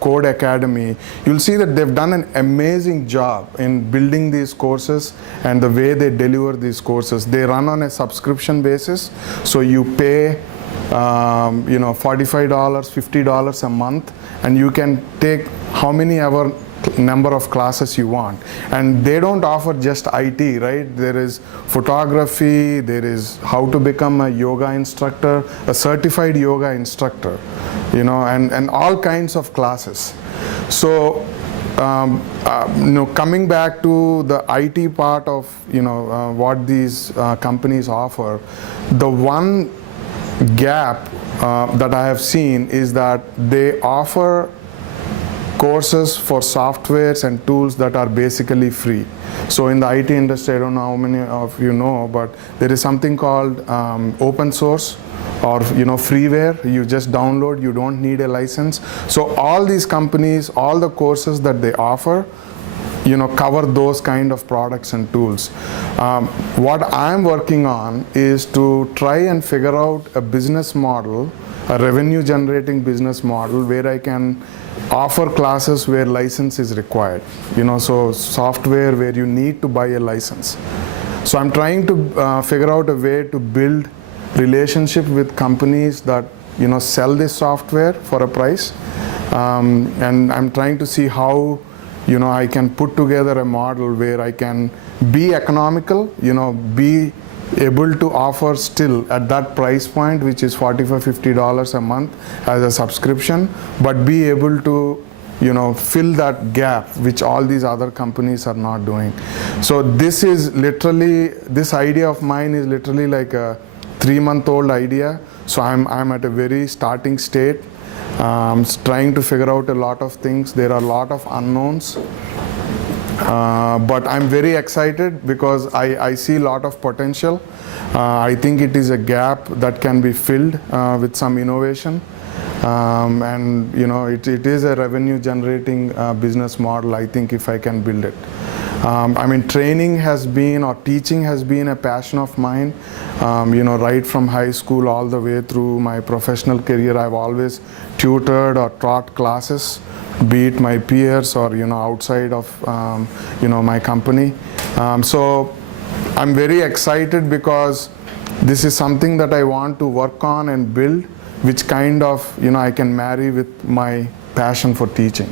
Code Academy, you'll see that they've done an amazing job in building these courses and the way they deliver these courses. They run on a subscription basis, so you pay $45, $50 a month, and you can take how many ever number of classes you want. And they don't offer just IT, right? There is photography, there is how to become a yoga instructor, a certified yoga instructor, and all kinds of classes. So coming back to the IT part of what these companies offer, the one gap that I have seen is that they offer courses for softwares and tools that are basically free. So in the IT industry, I don't know how many of you know, but there is something called open source or freeware. You just download, you don't need a license. So all these companies, all the courses that they offer cover those kind of products and tools. What I'm working on is to try and figure out a business model, a revenue generating business model where I can offer classes where license is required. So software where you need to buy a license. So I'm trying to figure out a way to build relationship with companies that sell this software for a price, and I'm trying to see how I can put together a model where I can be economical, be able to offer still at that price point, which is $45-50 a month as a subscription, but be able to fill that gap which all these other companies are not doing. So this idea of mine is literally like a 3-month-old idea. So I'm at a very starting state, trying to figure out a lot of things. There are a lot of unknowns, but I'm very excited because I see a lot of potential. I think it is a gap that can be filled with some innovation. And it is a revenue generating business model, I think, if I can build it. Training has been, or teaching has been, a passion of mine. Right from high school all the way through my professional career, I've always tutored or taught classes, be it my peers or outside of my company. So I'm very excited because this is something that I want to work on and build, which kind of I can marry with my passion for teaching.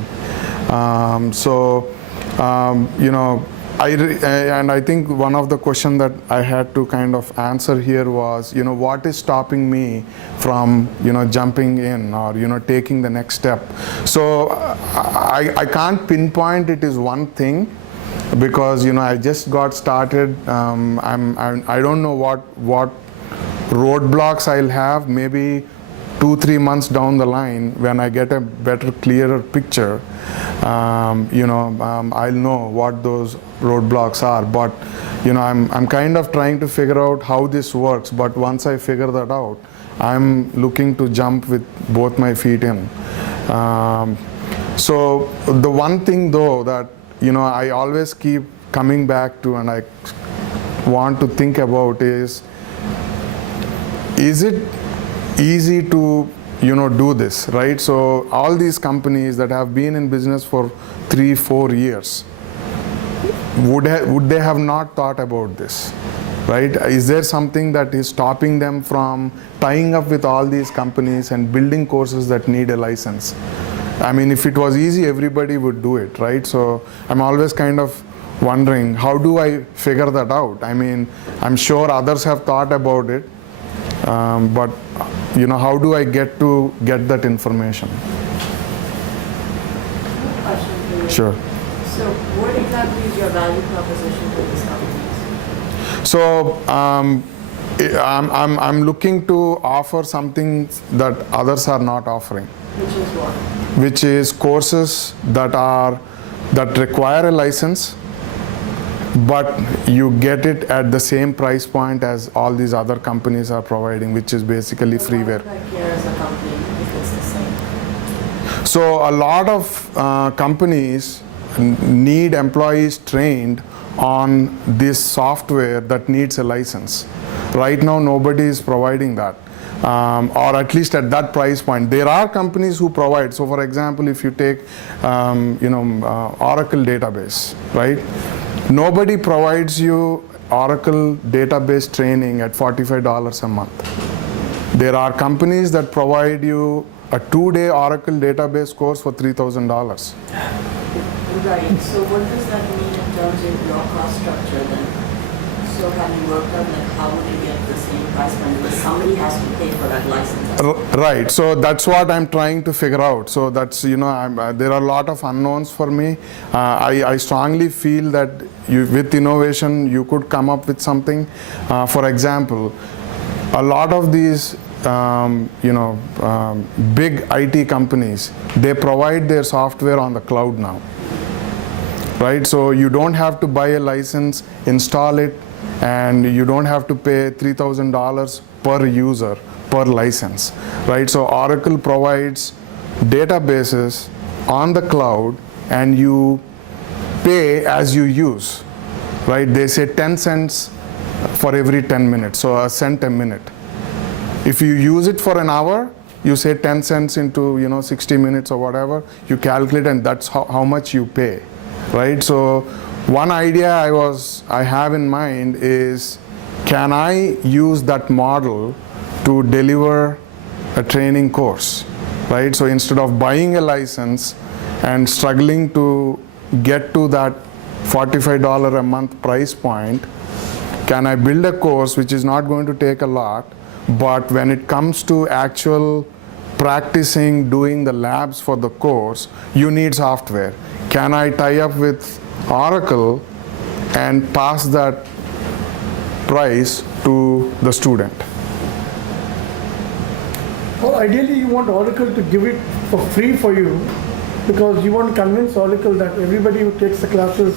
I think one of the questions that I had to kind of answer here was, what is stopping me from, jumping in or, taking the next step. So I can't pinpoint it is one thing because, I just got started. I don't know what roadblocks I'll have. Maybe 2-3 months down the line, when I get a better, clearer picture, I'll know what those roadblocks are. But I'm kind of trying to figure out how this works. But once I figure that out, I'm looking to jump with both my feet in. So the one thing though that I always keep coming back to and I want to think about is it easy to do this, right? So all these companies that have been in business for 3-4 years, would they have not thought about this, right? Is there something that is stopping them from tying up with all these companies and building courses that need a license? If it was easy, everybody would do it, right? So I'm always kind of wondering, how do I figure that out? I'm sure others have thought about it, but how do I get that information? Question for you. Sure. So what exactly is your value proposition for these companies? So I'm looking to offer something that others are not offering. Which is what? Which is courses that require a license, but you get it at the same price point as all these other companies are providing, which is basically freeware. As a company, if it's the same. So a lot of companies need employees trained on this software that needs a license. Right now, nobody is providing that. Or at least at that price point. There are companies who provide. So for example, if you take Oracle database, right? Nobody provides you Oracle database training at $45 a month. There are companies that provide you a 2-day Oracle database course for $3,000. Right. So what does that mean in terms of your cost structure then? So have you worked out how would you get the same price point? Because somebody has to pay for that license. Right. So that's what I'm trying to figure out. So that's, there are a lot of unknowns for me. I strongly feel that with innovation, you could come up with something. For example, a lot of these, big IT companies, they provide their software on the cloud now. Right. So you don't have to buy a license, install it, and you don't have to pay $3,000 per user per license, right? So Oracle provides databases on the cloud, and you pay as you use, right? They say 10 cents for every 10 minutes, so a cent a minute. If you use it for an hour, you say 10 cents into 60 minutes or whatever, you calculate, and that's how much you pay, right? So one idea I have in mind is, can I use that model to deliver a training course, right? So instead of buying a license and struggling to get to that $45 a month price point, can I build a course which is not going to take a lot, but when it comes to actual practicing doing the labs for the course, you need software. Can I tie up with Oracle and pass that price to the student? Well, ideally you want Oracle to give it for free for you, because you want to convince Oracle that everybody who takes the classes,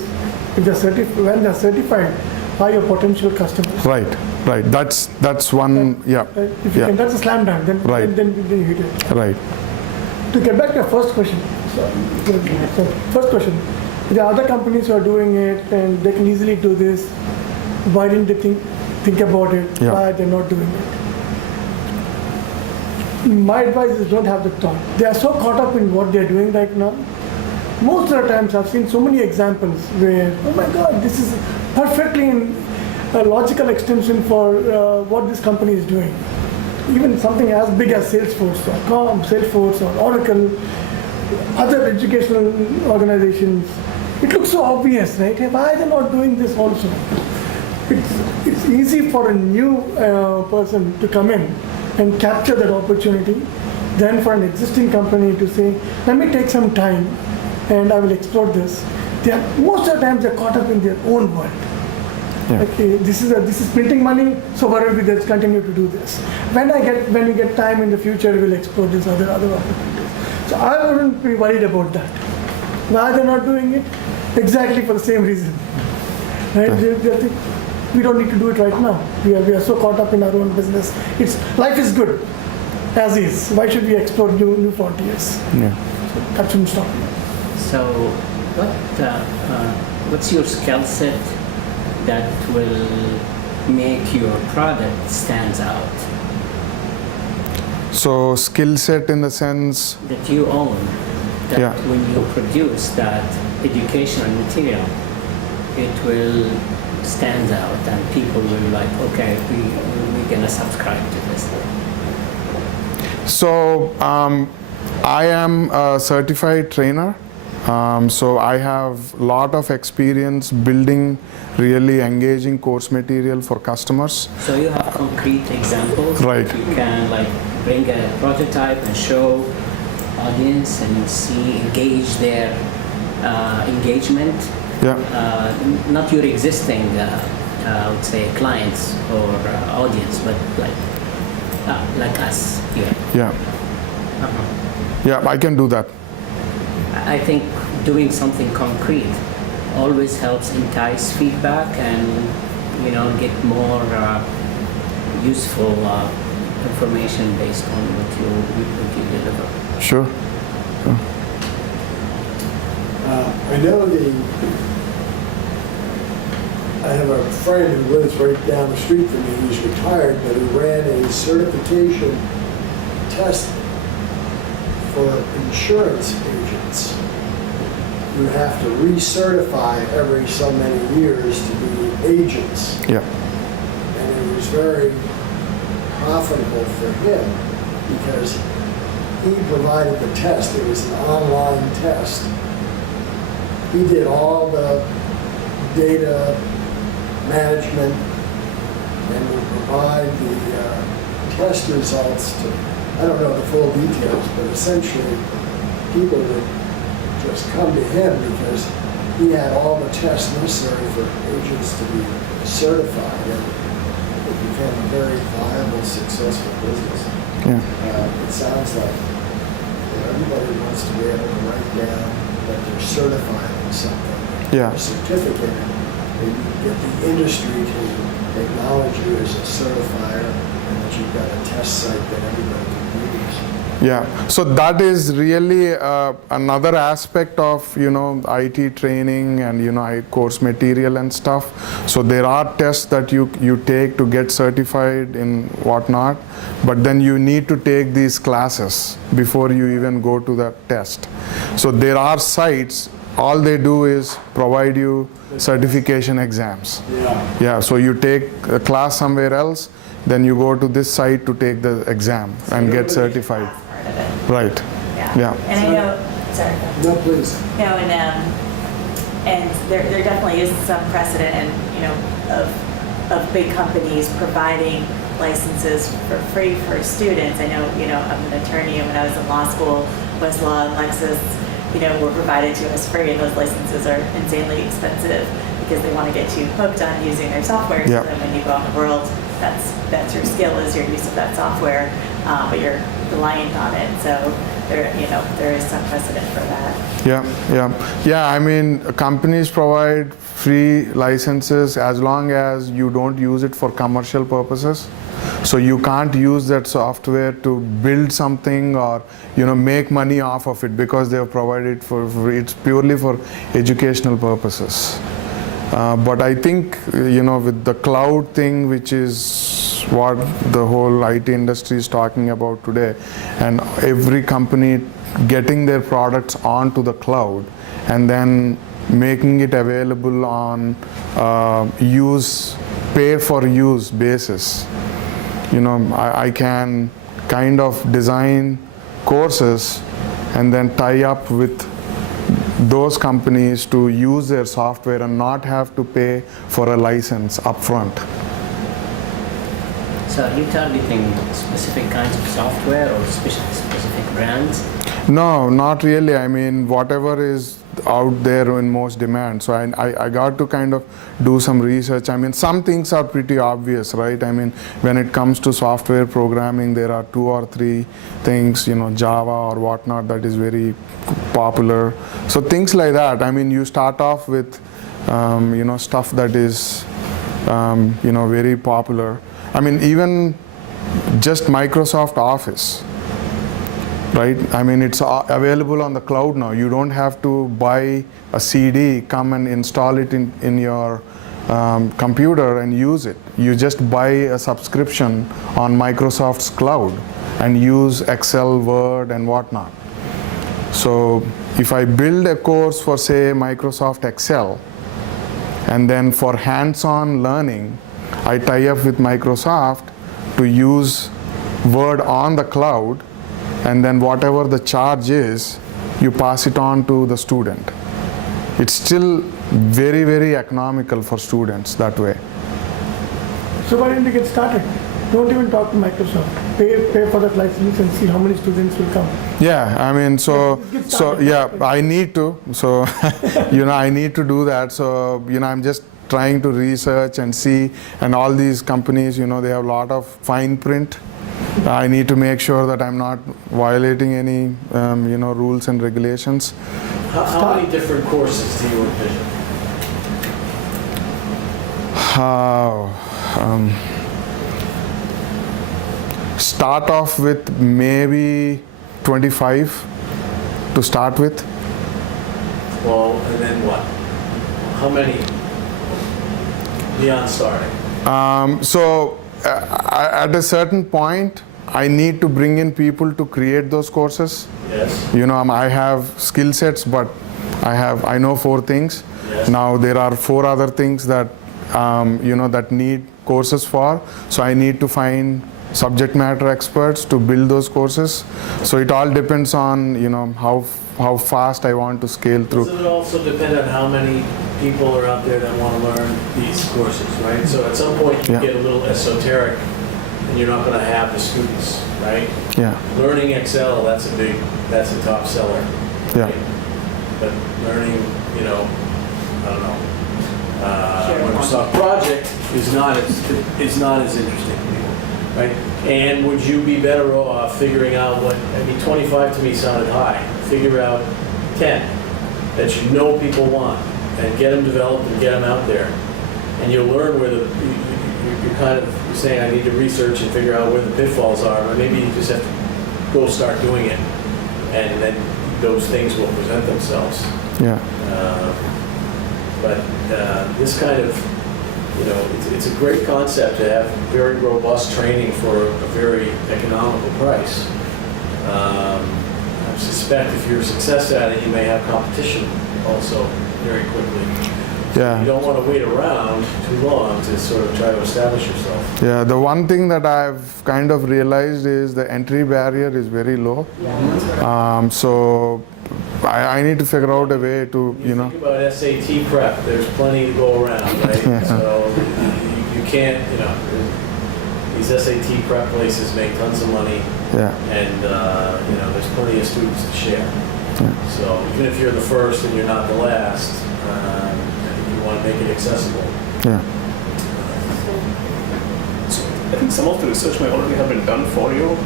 when they're certified, are your potential customers. Right. That's one, yeah. If you can, that's a slam dunk, then you hit it. Right. To get back to your first question, first question, there are other companies who are doing it and they can easily do this. Why didn't they think about it? Yeah. Why they're not doing it? My advice is, don't have the thought. They are so caught up in what they're doing right now. Most of the times I've seen so many examples where, oh my God, this is perfectly in a logical extension for what this company is doing. Even something as big as Salesforce.com, Salesforce or Oracle, other educational organizations. It looks so obvious, right? Hey, why are they not doing this also? It's easy for a new person to come in and capture that opportunity than for an existing company to say, let me take some time and I will explore this. Most of the times they're caught up in their own world. Yeah. Okay, this is printing money, so why don't we just continue to do this? When we get time in the future, we'll explore these other opportunities. So I wouldn't be worried about that. Why they're not doing it? Exactly for the same reason. Right? They think, we don't need to do it right now. We are so caught up in our own business. Life is good as is. Why should we explore new frontiers? Yeah. So that shouldn't stop you. So, what's your skill set that will make your product stands out? So skill set in the sense That you own, that Yeah. when you produce that educational material, it will stand out and people will like, okay, we're gonna subscribe to this. So I am a certified trainer. So I have a lot of experience building really engaging course material for customers. So you have concrete examples. Right. You can like bring a prototype and show audience and engage their engagement. Yeah. Not your existing, I would say, clients or audience, but like us here. Yeah. Yeah, I can do that. I think doing something concrete always helps entice feedback and get more useful information based on what you deliver. Sure. I know I have a friend who lives right down the street from me. He's retired, but he ran a certification test for insurance agents who have to recertify every so many years to be agents. Yeah. And it was very profitable for him because he provided the test. It was an online test. He did all the data management and would provide the test results to, I don't know the full details, but essentially people would just come to him because he had all the tests necessary for agents to be certified, and it became a very viable, successful business. Yeah. It sounds like everybody wants to be able to write down that they're certified in something. Yeah. A certificate, and you get the industry to acknowledge you as a certifier and that you've got a test site that everybody can use. Yeah, so that is really another aspect of IT training and course material and stuff. So there are tests that you take to get certified in whatnot, but then you need to take these classes before you even go to that test. So there are sites, all they do is provide you certification exams. Yeah, so you take a class somewhere else, then you go to this site to take the exam and get certified. Right. Yeah. And I know, sorry. No, please. No, and there definitely is some precedent, and of big companies providing licenses for free for students. I know, I'm an attorney, and when I was in law school, Westlaw and Lexis, were provided to us free, and those licenses are insanely expensive because they want to get you hooked on using their software. Yeah. So then when you go out in the world, that's your skill, is your use of that software, but you're reliant on it. So there is some precedent for that. Yeah. I mean, companies provide free licenses as long as you don't use it for commercial purposes. So you can't use that software to build something or make money off of it because they have provided for free. It's purely for educational purposes. But I think with the cloud thing, which is what the whole IT industry is talking about today, and every company getting their products onto the cloud and then making it available on pay for use basis. I can kind of design courses and then tie up with those companies to use their software and not have to pay for a license upfront. So are you targeting specific kinds of software or specific brands? No, not really. I mean, whatever is out there in most demand. So I got to kind of do some research. I mean, some things are pretty obvious, right? I mean, when it comes to software programming, there are 2 or 3 things, Java or whatnot, that is very popular. So things like that. I mean, you start off with, stuff that is, very popular. I mean, even just Microsoft Office. Right? I mean, it's available on the cloud now. You don't have to buy a CD, come and install it in your computer and use it. You just buy a subscription on Microsoft's cloud and use Excel, Word, and whatnot. So if I build a course for, say, Microsoft Excel, and then for hands-on learning, I tie up with Microsoft to use Word on the cloud, and then whatever the charge is, you pass it on to the student. It's still very, very economical for students that way. So why didn't you get started? Don't even talk to Microsoft. Pay for that license and see how many students will come. Yeah, I mean, so yeah, I need to. So, I need to do that. So, I'm just trying to research and see, and all these companies, they have a lot of fine print. I need to make sure that I'm not violating any, rules and regulations. How many different courses do you envision? Start off with maybe 25 to start with. Well, and then what? How many beyond starting? At a certain point, I need to bring in people to create those courses. Yes. I have skill sets, but I know 4 things. Yes. Now there are 4 other things that that need courses for. So I need to find subject matter experts to build those courses. So it all depends on how fast I want to scale through. Does it also depend on how many people are out there that want to learn these courses, right? So at some point you get a little esoteric and you're not going to have the students, right? Yeah. Learning Excel, that's a top seller. Yeah. Right? But learning, I don't know, Microsoft Project is not as interesting to people, right? And would you be better off figuring out 25 to me sounded high. Figure out 10 that people want and get them developed and get them out there. And you'll learn where you're saying I need to research and figure out where the pitfalls are, but maybe you just have to go start doing it, and then those things will present themselves. Yeah. But this kind of, it's a great concept to have very robust training for a very economical price. I suspect if you're a success at it, you may have competition also very quickly. Yeah. You don't want to wait around too long to sort of try to establish yourself. Yeah, the one thing that I've kind of realized is the entry barrier is very low. So I need to figure out a way to, Think about SAT prep. There's plenty to go around, right? So you can't, these SAT prep places make tons of money. Yeah. And, there's plenty of students to share. Yeah. So even if you're the first and you're not the last, I think you want to make it accessible. Yeah. So I think some of the research may already have been done for you.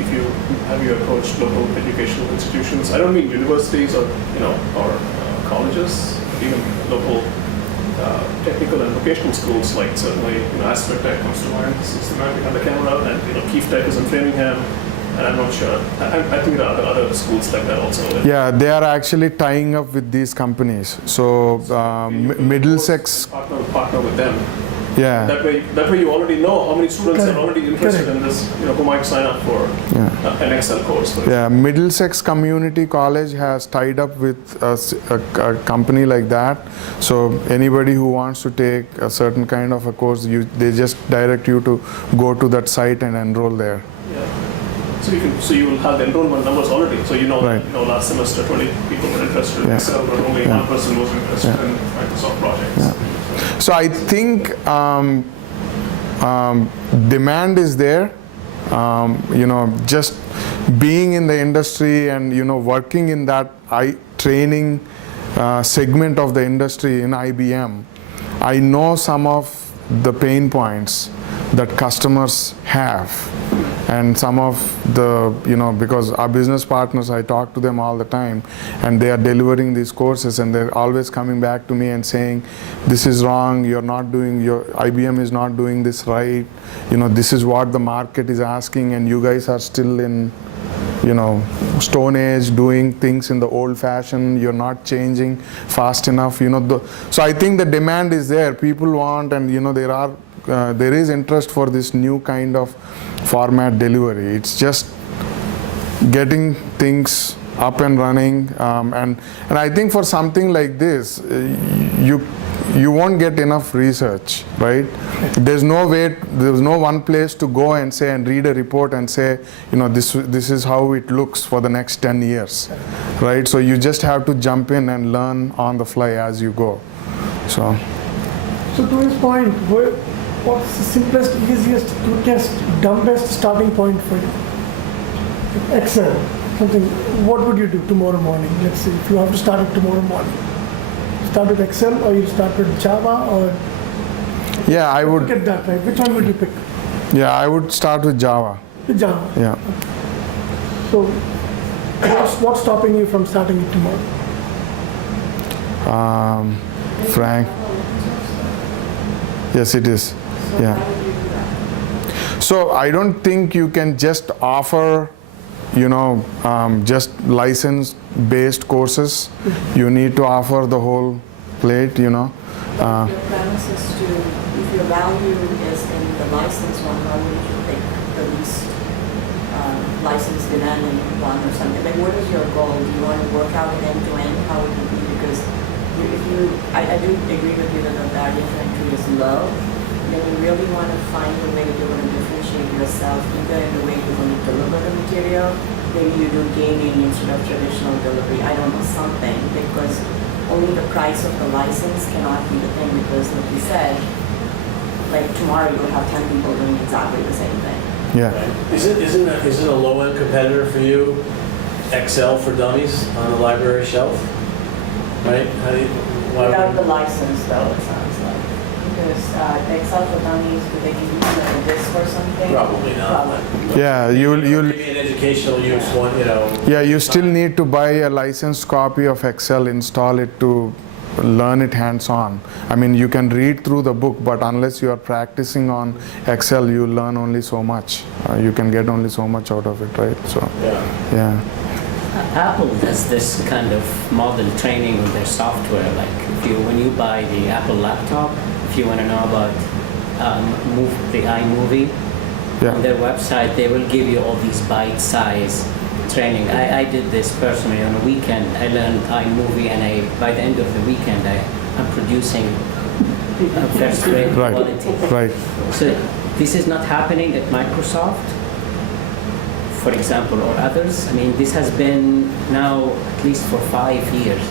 If you have you approached local educational institutions, I don't mean universities or colleges, even local technical and vocational schools, like certainly Aspect Tech comes to mind. Since the man behind the camera, and Keefe Tech is in Framingham, and I'm not sure. I think there are other schools like that also. Yeah, they are actually tying up with these companies. So Middlesex partner with them. Yeah. That way you already know how many students are already interested in this, who might sign up for an Excel course. For yeah, Middlesex Community College has tied up with a company like that. So anybody who wants to take a certain kind of a course, they just direct you to go to that site and enroll there. Yeah. So you will have the enrollment numbers already. So last semester 20 people were interested in Excel, but only one person was interested in Microsoft projects. Yeah. So I think demand is there. Just being in the industry and working in that training segment of the industry in IBM, I know some of the pain points that customers have, and some of the because our business partners, I talk to them all the time, and they are delivering these courses, and they're always coming back to me and saying, this is wrong, IBM is not doing this right, this is what the market is asking, and you guys are still in Stone Age, doing things in the old fashion, you're not changing fast enough. So I think the demand is there. People want, and there is interest for this new kind of format delivery. It's just getting things up and running, and I think for something like this, you won't get enough research, right? There's no one place to go and say and read a report and say, this is how it looks for the next 10 years, right? So you just have to jump in and learn on the fly as you go. So to his point, what's the simplest, easiest, quickest, dumbest starting point for you? Excel, something. What would you do tomorrow morning? Let's say if you have to start it tomorrow morning. Start with Excel, or you start with Java, or yeah, I would get that right. Which one would you pick? Yeah, I would start with Java. With Java. Yeah. So, what's stopping you from starting it tomorrow? Frank. Yes, it is. Yeah. So I don't think you can just offer, just license-based courses. You need to offer the whole plate, Your premise is if your value is in the license one, why wouldn't you pick the least license demanding one or something? Like, what is your goal? Do you want to work out it end-to-end? How would it be? Because I do agree with you that the barrier to entry is low. Then you really want to find a way you're going to differentiate yourself, either in the way you're going to deliver the material, maybe you do gaming instead of traditional delivery, I don't know, something, because only the price of the license cannot be the thing, because like you said, like tomorrow you'll have 10 people doing exactly the same thing. Yeah. Isn't a low-end competitor for you Excel for Dummies on the library shelf? Right? Without the license, though, it sounds like. Because Excel for Dummies, do they give you like a disk or something? Probably not. Probably. Yeah, you'll maybe an educational use one, Yeah, you still need to buy a licensed copy of Excel, install it to learn it hands-on. I mean, you can read through the book, but unless you are practicing on Excel, you learn only so much. You can get only so much out of it, right? So, yeah. Apple does this kind of model training on their software. Like when you buy the Apple laptop, if you want to know about the iMovie, on their website, they will give you all these bite-sized training. I did this personally on a weekend. I learned iMovie, and by the end of the weekend, I'm producing first-rate quality. Right. So this is not happening at Microsoft, for example, or others. I mean, this has been now at least for 5 years.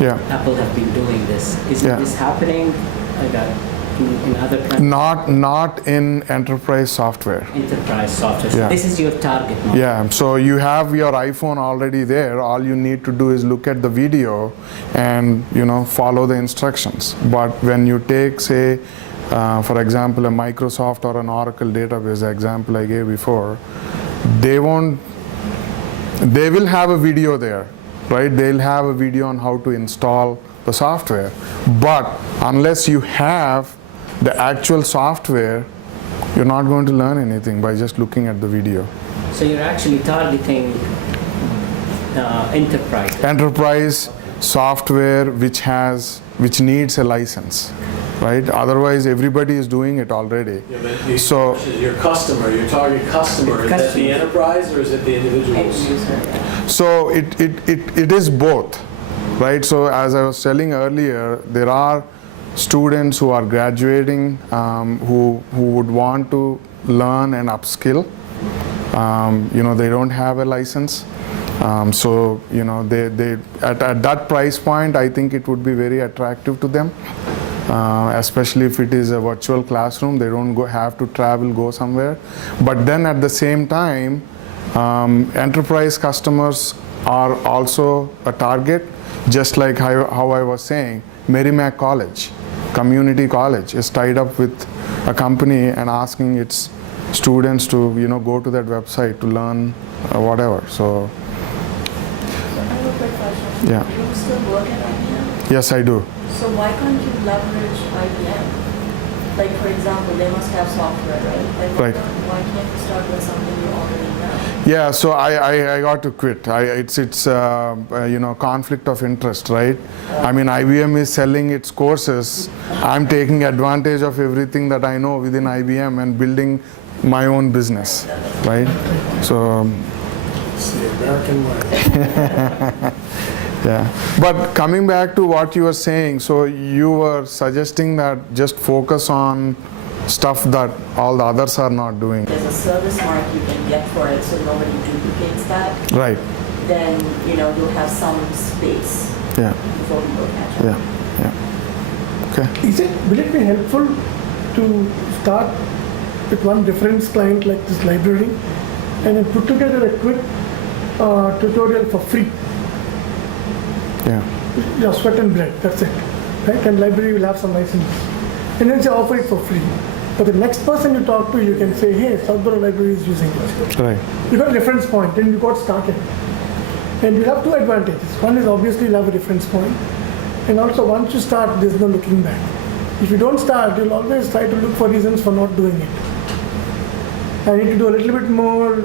Yeah. Apple have been doing this. Is this happening in other countries? Not in enterprise software. Enterprise software. So this is your target market. Yeah. So you have your iPhone already there. All you need to do is look at the video and follow the instructions. But when you take, say, for example, a Microsoft or an Oracle database, the example I gave before, they will have a video there, right? They'll have a video on how to install the software. But unless you have the actual software, you're not going to learn anything by just looking at the video. So you're actually targeting enterprise software which needs a license, right? Otherwise, everybody is doing it already. Yeah, so your target customer, is that the enterprise or is it the individuals? So it is both, right? So as I was telling earlier, there are students who are graduating who would want to learn and upskill. They don't have a license. So they at that price point, I think it would be very attractive to them, especially if it is a virtual classroom. They don't have to travel, go somewhere. But then at the same time, enterprise customers are also a target, just like how I was saying. Merrimack College, community college, is tied up with a company and asking its students to go to that website to learn whatever. So I have a quick question. Yeah. Do you still work at IBM? Yes, I do. So why can't you leverage IBM? Like, for example, they must have software, right? Like, Right. Why can't you start with something you already know? Yeah, so I got to quit. It's conflict of interest, right? I mean, IBM is selling its courses. I'm taking advantage of everything that I know within IBM and building my own business, right? So It's the American way. yeah. But coming back to what you were saying, so you were suggesting that just focus on stuff that all the others are not doing. There's a service mark you can get for it so nobody duplicates that. Right. Then, you'll have some space before people catch up. Yeah. Okay. Will it be helpful to start with one reference client like this library and then put together a quick tutorial for free? Yeah. Just sweat and blood, that's it. Right? And library will have some license. And then they offer it for free. But the next person you talk to, you can say, hey, Southborough Library is using it. Right. You got a reference point, and you got started. And you have two advantages. One is obviously you have a reference point. And also once you start, there's no looking back. If you don't start, you'll always try to look for reasons for not doing it. I need to do a little bit more,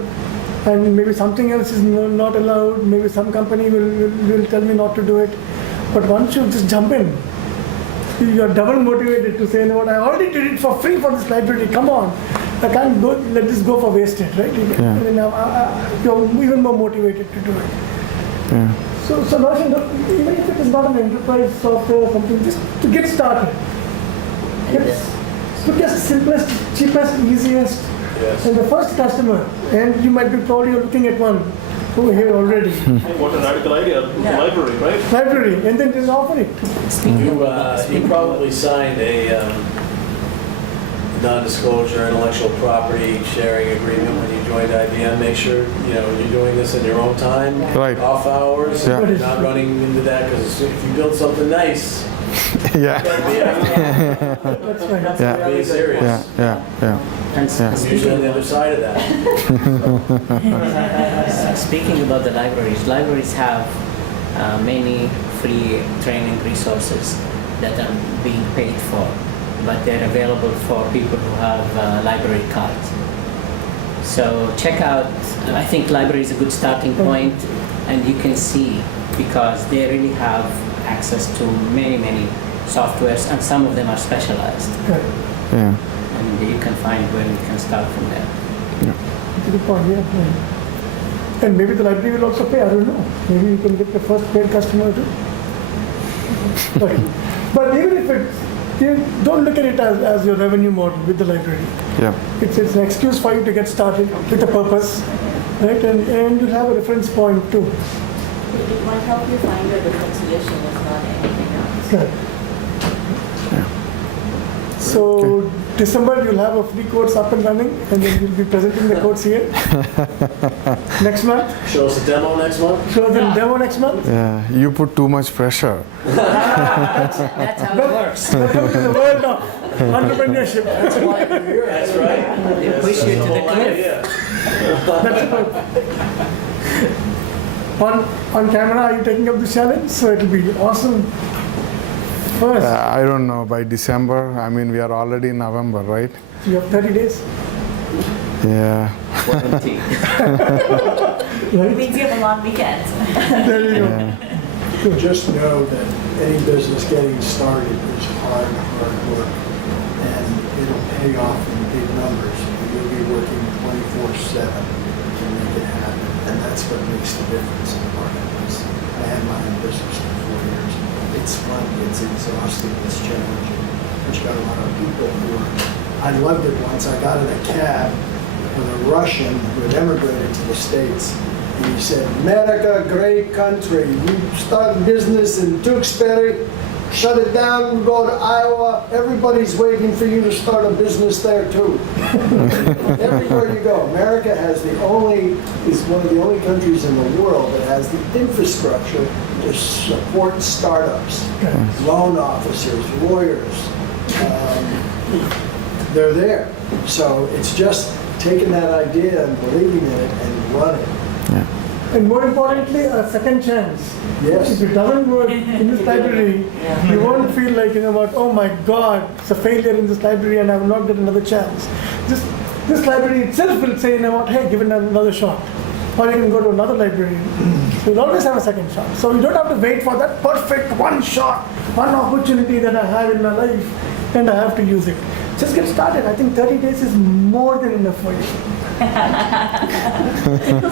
and maybe something else is not allowed. Maybe some company will tell me not to do it. But once you just jump in, you're double motivated to say, you know what, I already did it for free for this library, come on. I can't let this go for wasted, right? Yeah. And now you're even more motivated to do it. Yeah. So even if it is not an enterprise software or something, just to get started. Look at the simplest, cheapest, easiest, and the first customer, and you might be probably looking at one over here already. What a radical idea, library, right? Library, and then just offer it. You probably signed a non-disclosure intellectual property sharing agreement when you joined IBM. Make sure you're doing this in your own time, Right. off hours. Yeah. You're not running into that because if you build something nice, Yeah. That's right. Yeah. be serious. Yeah. And I'm usually on the other side of that. speaking about the libraries have many free training resources that are being paid for, but they're available for people who have library cards. So check out, I think library is a good starting point, and you can see because they really have access to many softwares, and some of them are specialized. Yeah. And you can find where you can start from there. That's a good point, yeah. And maybe the library will also pay, I don't know. Maybe you can get the first paid customer too. But even if you don't look at it as your revenue model with the library. Yeah. It's an excuse for you to get started with a purpose, right? And you'll have a reference point too. It might help you find a reconciliation if not anything else. Correct. So December you'll have a free course up and running, and then you'll be presenting the course here. Next month. Show us a demo next month? Show them demo next month. Yeah, you put too much pressure. That's how it works. Welcome to the world of entrepreneurship. That's why you're here. That's right. They push you to the cliff. On camera, are you taking up the challenge? So it'll be awesome. First, I don't know, by December, I mean, we are already in November, right? you have 30 days. Yeah. Quarantine. It means you have a long weekend. There you go. Just know that any business getting started is hard work, and it'll pay off in big numbers. You'll be working 24/7 to make it happen, and that's what makes the difference in the marketplace. I had my own business for 4 years. It's fun, it's exhausting, it's challenging, but you got a lot of people who are. I loved it once. I got in a cab with a Russian who had emigrated to the States. And he said, America, great country. You start business in Tewksbury, shut it down, we go to Iowa. Everybody's waiting for you to start a business there too. Everywhere you go. America is one of the only countries in the world that has the infrastructure to support startups, loan officers, lawyers. They're there. So it's just taking that idea and believing in it and running. And more importantly, a second chance. Yes. If it doesn't work in this library, you won't feel like, oh my God, it's a failure in this library and I will not get another chance. This library itself will say, hey, give it another shot. Or you can go to another library. So you'll always have a second shot. So you don't have to wait for that perfect one shot, one opportunity that I have in my life, and I have to use it. Just get started. I think 30 days is more than enough for you.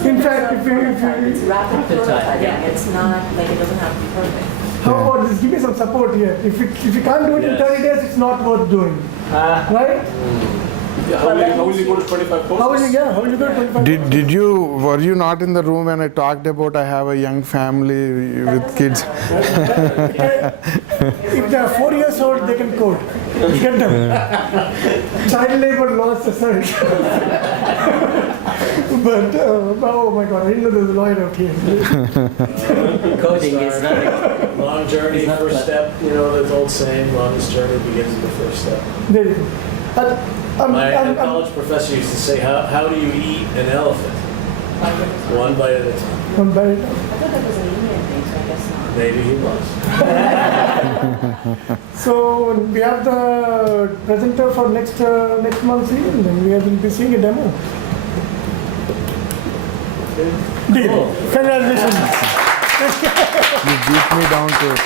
In fact, It's rapid prototyping. It's not like it doesn't have to be perfect. How about this? Give me some support here. If you can't do it in 30 days, it's not worth doing. Right? Yeah, how will you go to 25 courses? How will you go to 25 Were you not in the room when I talked about I have a young family with kids? If they are 4 years old, they can code. Get them. Child labor laws aside. But, oh my God, I didn't know there was a lawyer out here. Coding is nothing. Long journey, first step, the old saying, longest journey begins with the first step. There you go. My college professor used to say, how do you eat an elephant? One bite at a time. One bite at a time. I thought that was an Indian thing, so I guess not. Maybe he was. So we have the presenter for next month's event, and we will be seeing a demo. Deal. Congratulations. You beat me down to it.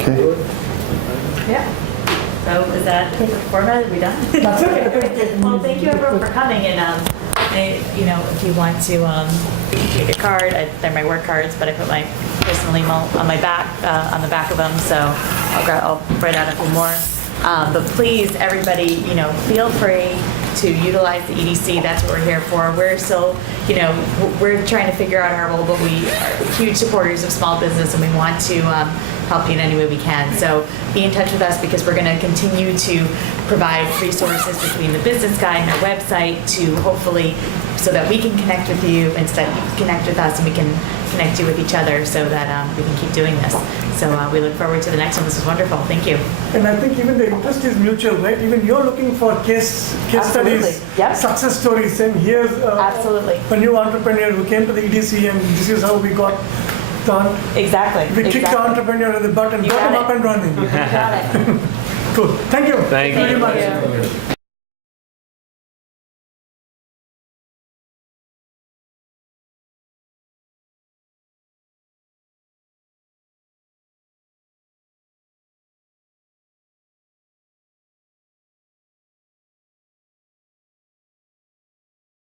Okay. Yeah. So is that the format? Are we done? That's it. Well, thank you everyone for coming. And if you want to get a card, they're my work cards, but I put my personal email on my back, on the back of them. So I'll write out a few more. But please, everybody, feel free to utilize the EDC. That's what we're here for. We're still, we're trying to figure out our role, but we are huge supporters of small business, and we want to help you in any way we can. So be in touch with us, because we're going to continue to provide resources between the business guide and our website to hopefully so that we can connect with you and so that you can connect with us and we can connect you with each other so that we can keep doing this. So we look forward to the next one. This is wonderful. Thank you. And I think even the interest is mutual, right? Even you're looking for case Absolutely. studies, Yep. success stories, and here's Absolutely. a new entrepreneur who came to the EDC, and this is how we got done. Exactly. We kicked the entrepreneur in the butt and You got him got up it. and running. You got it. Cool. Thank you. Thank you. very much. Thank you.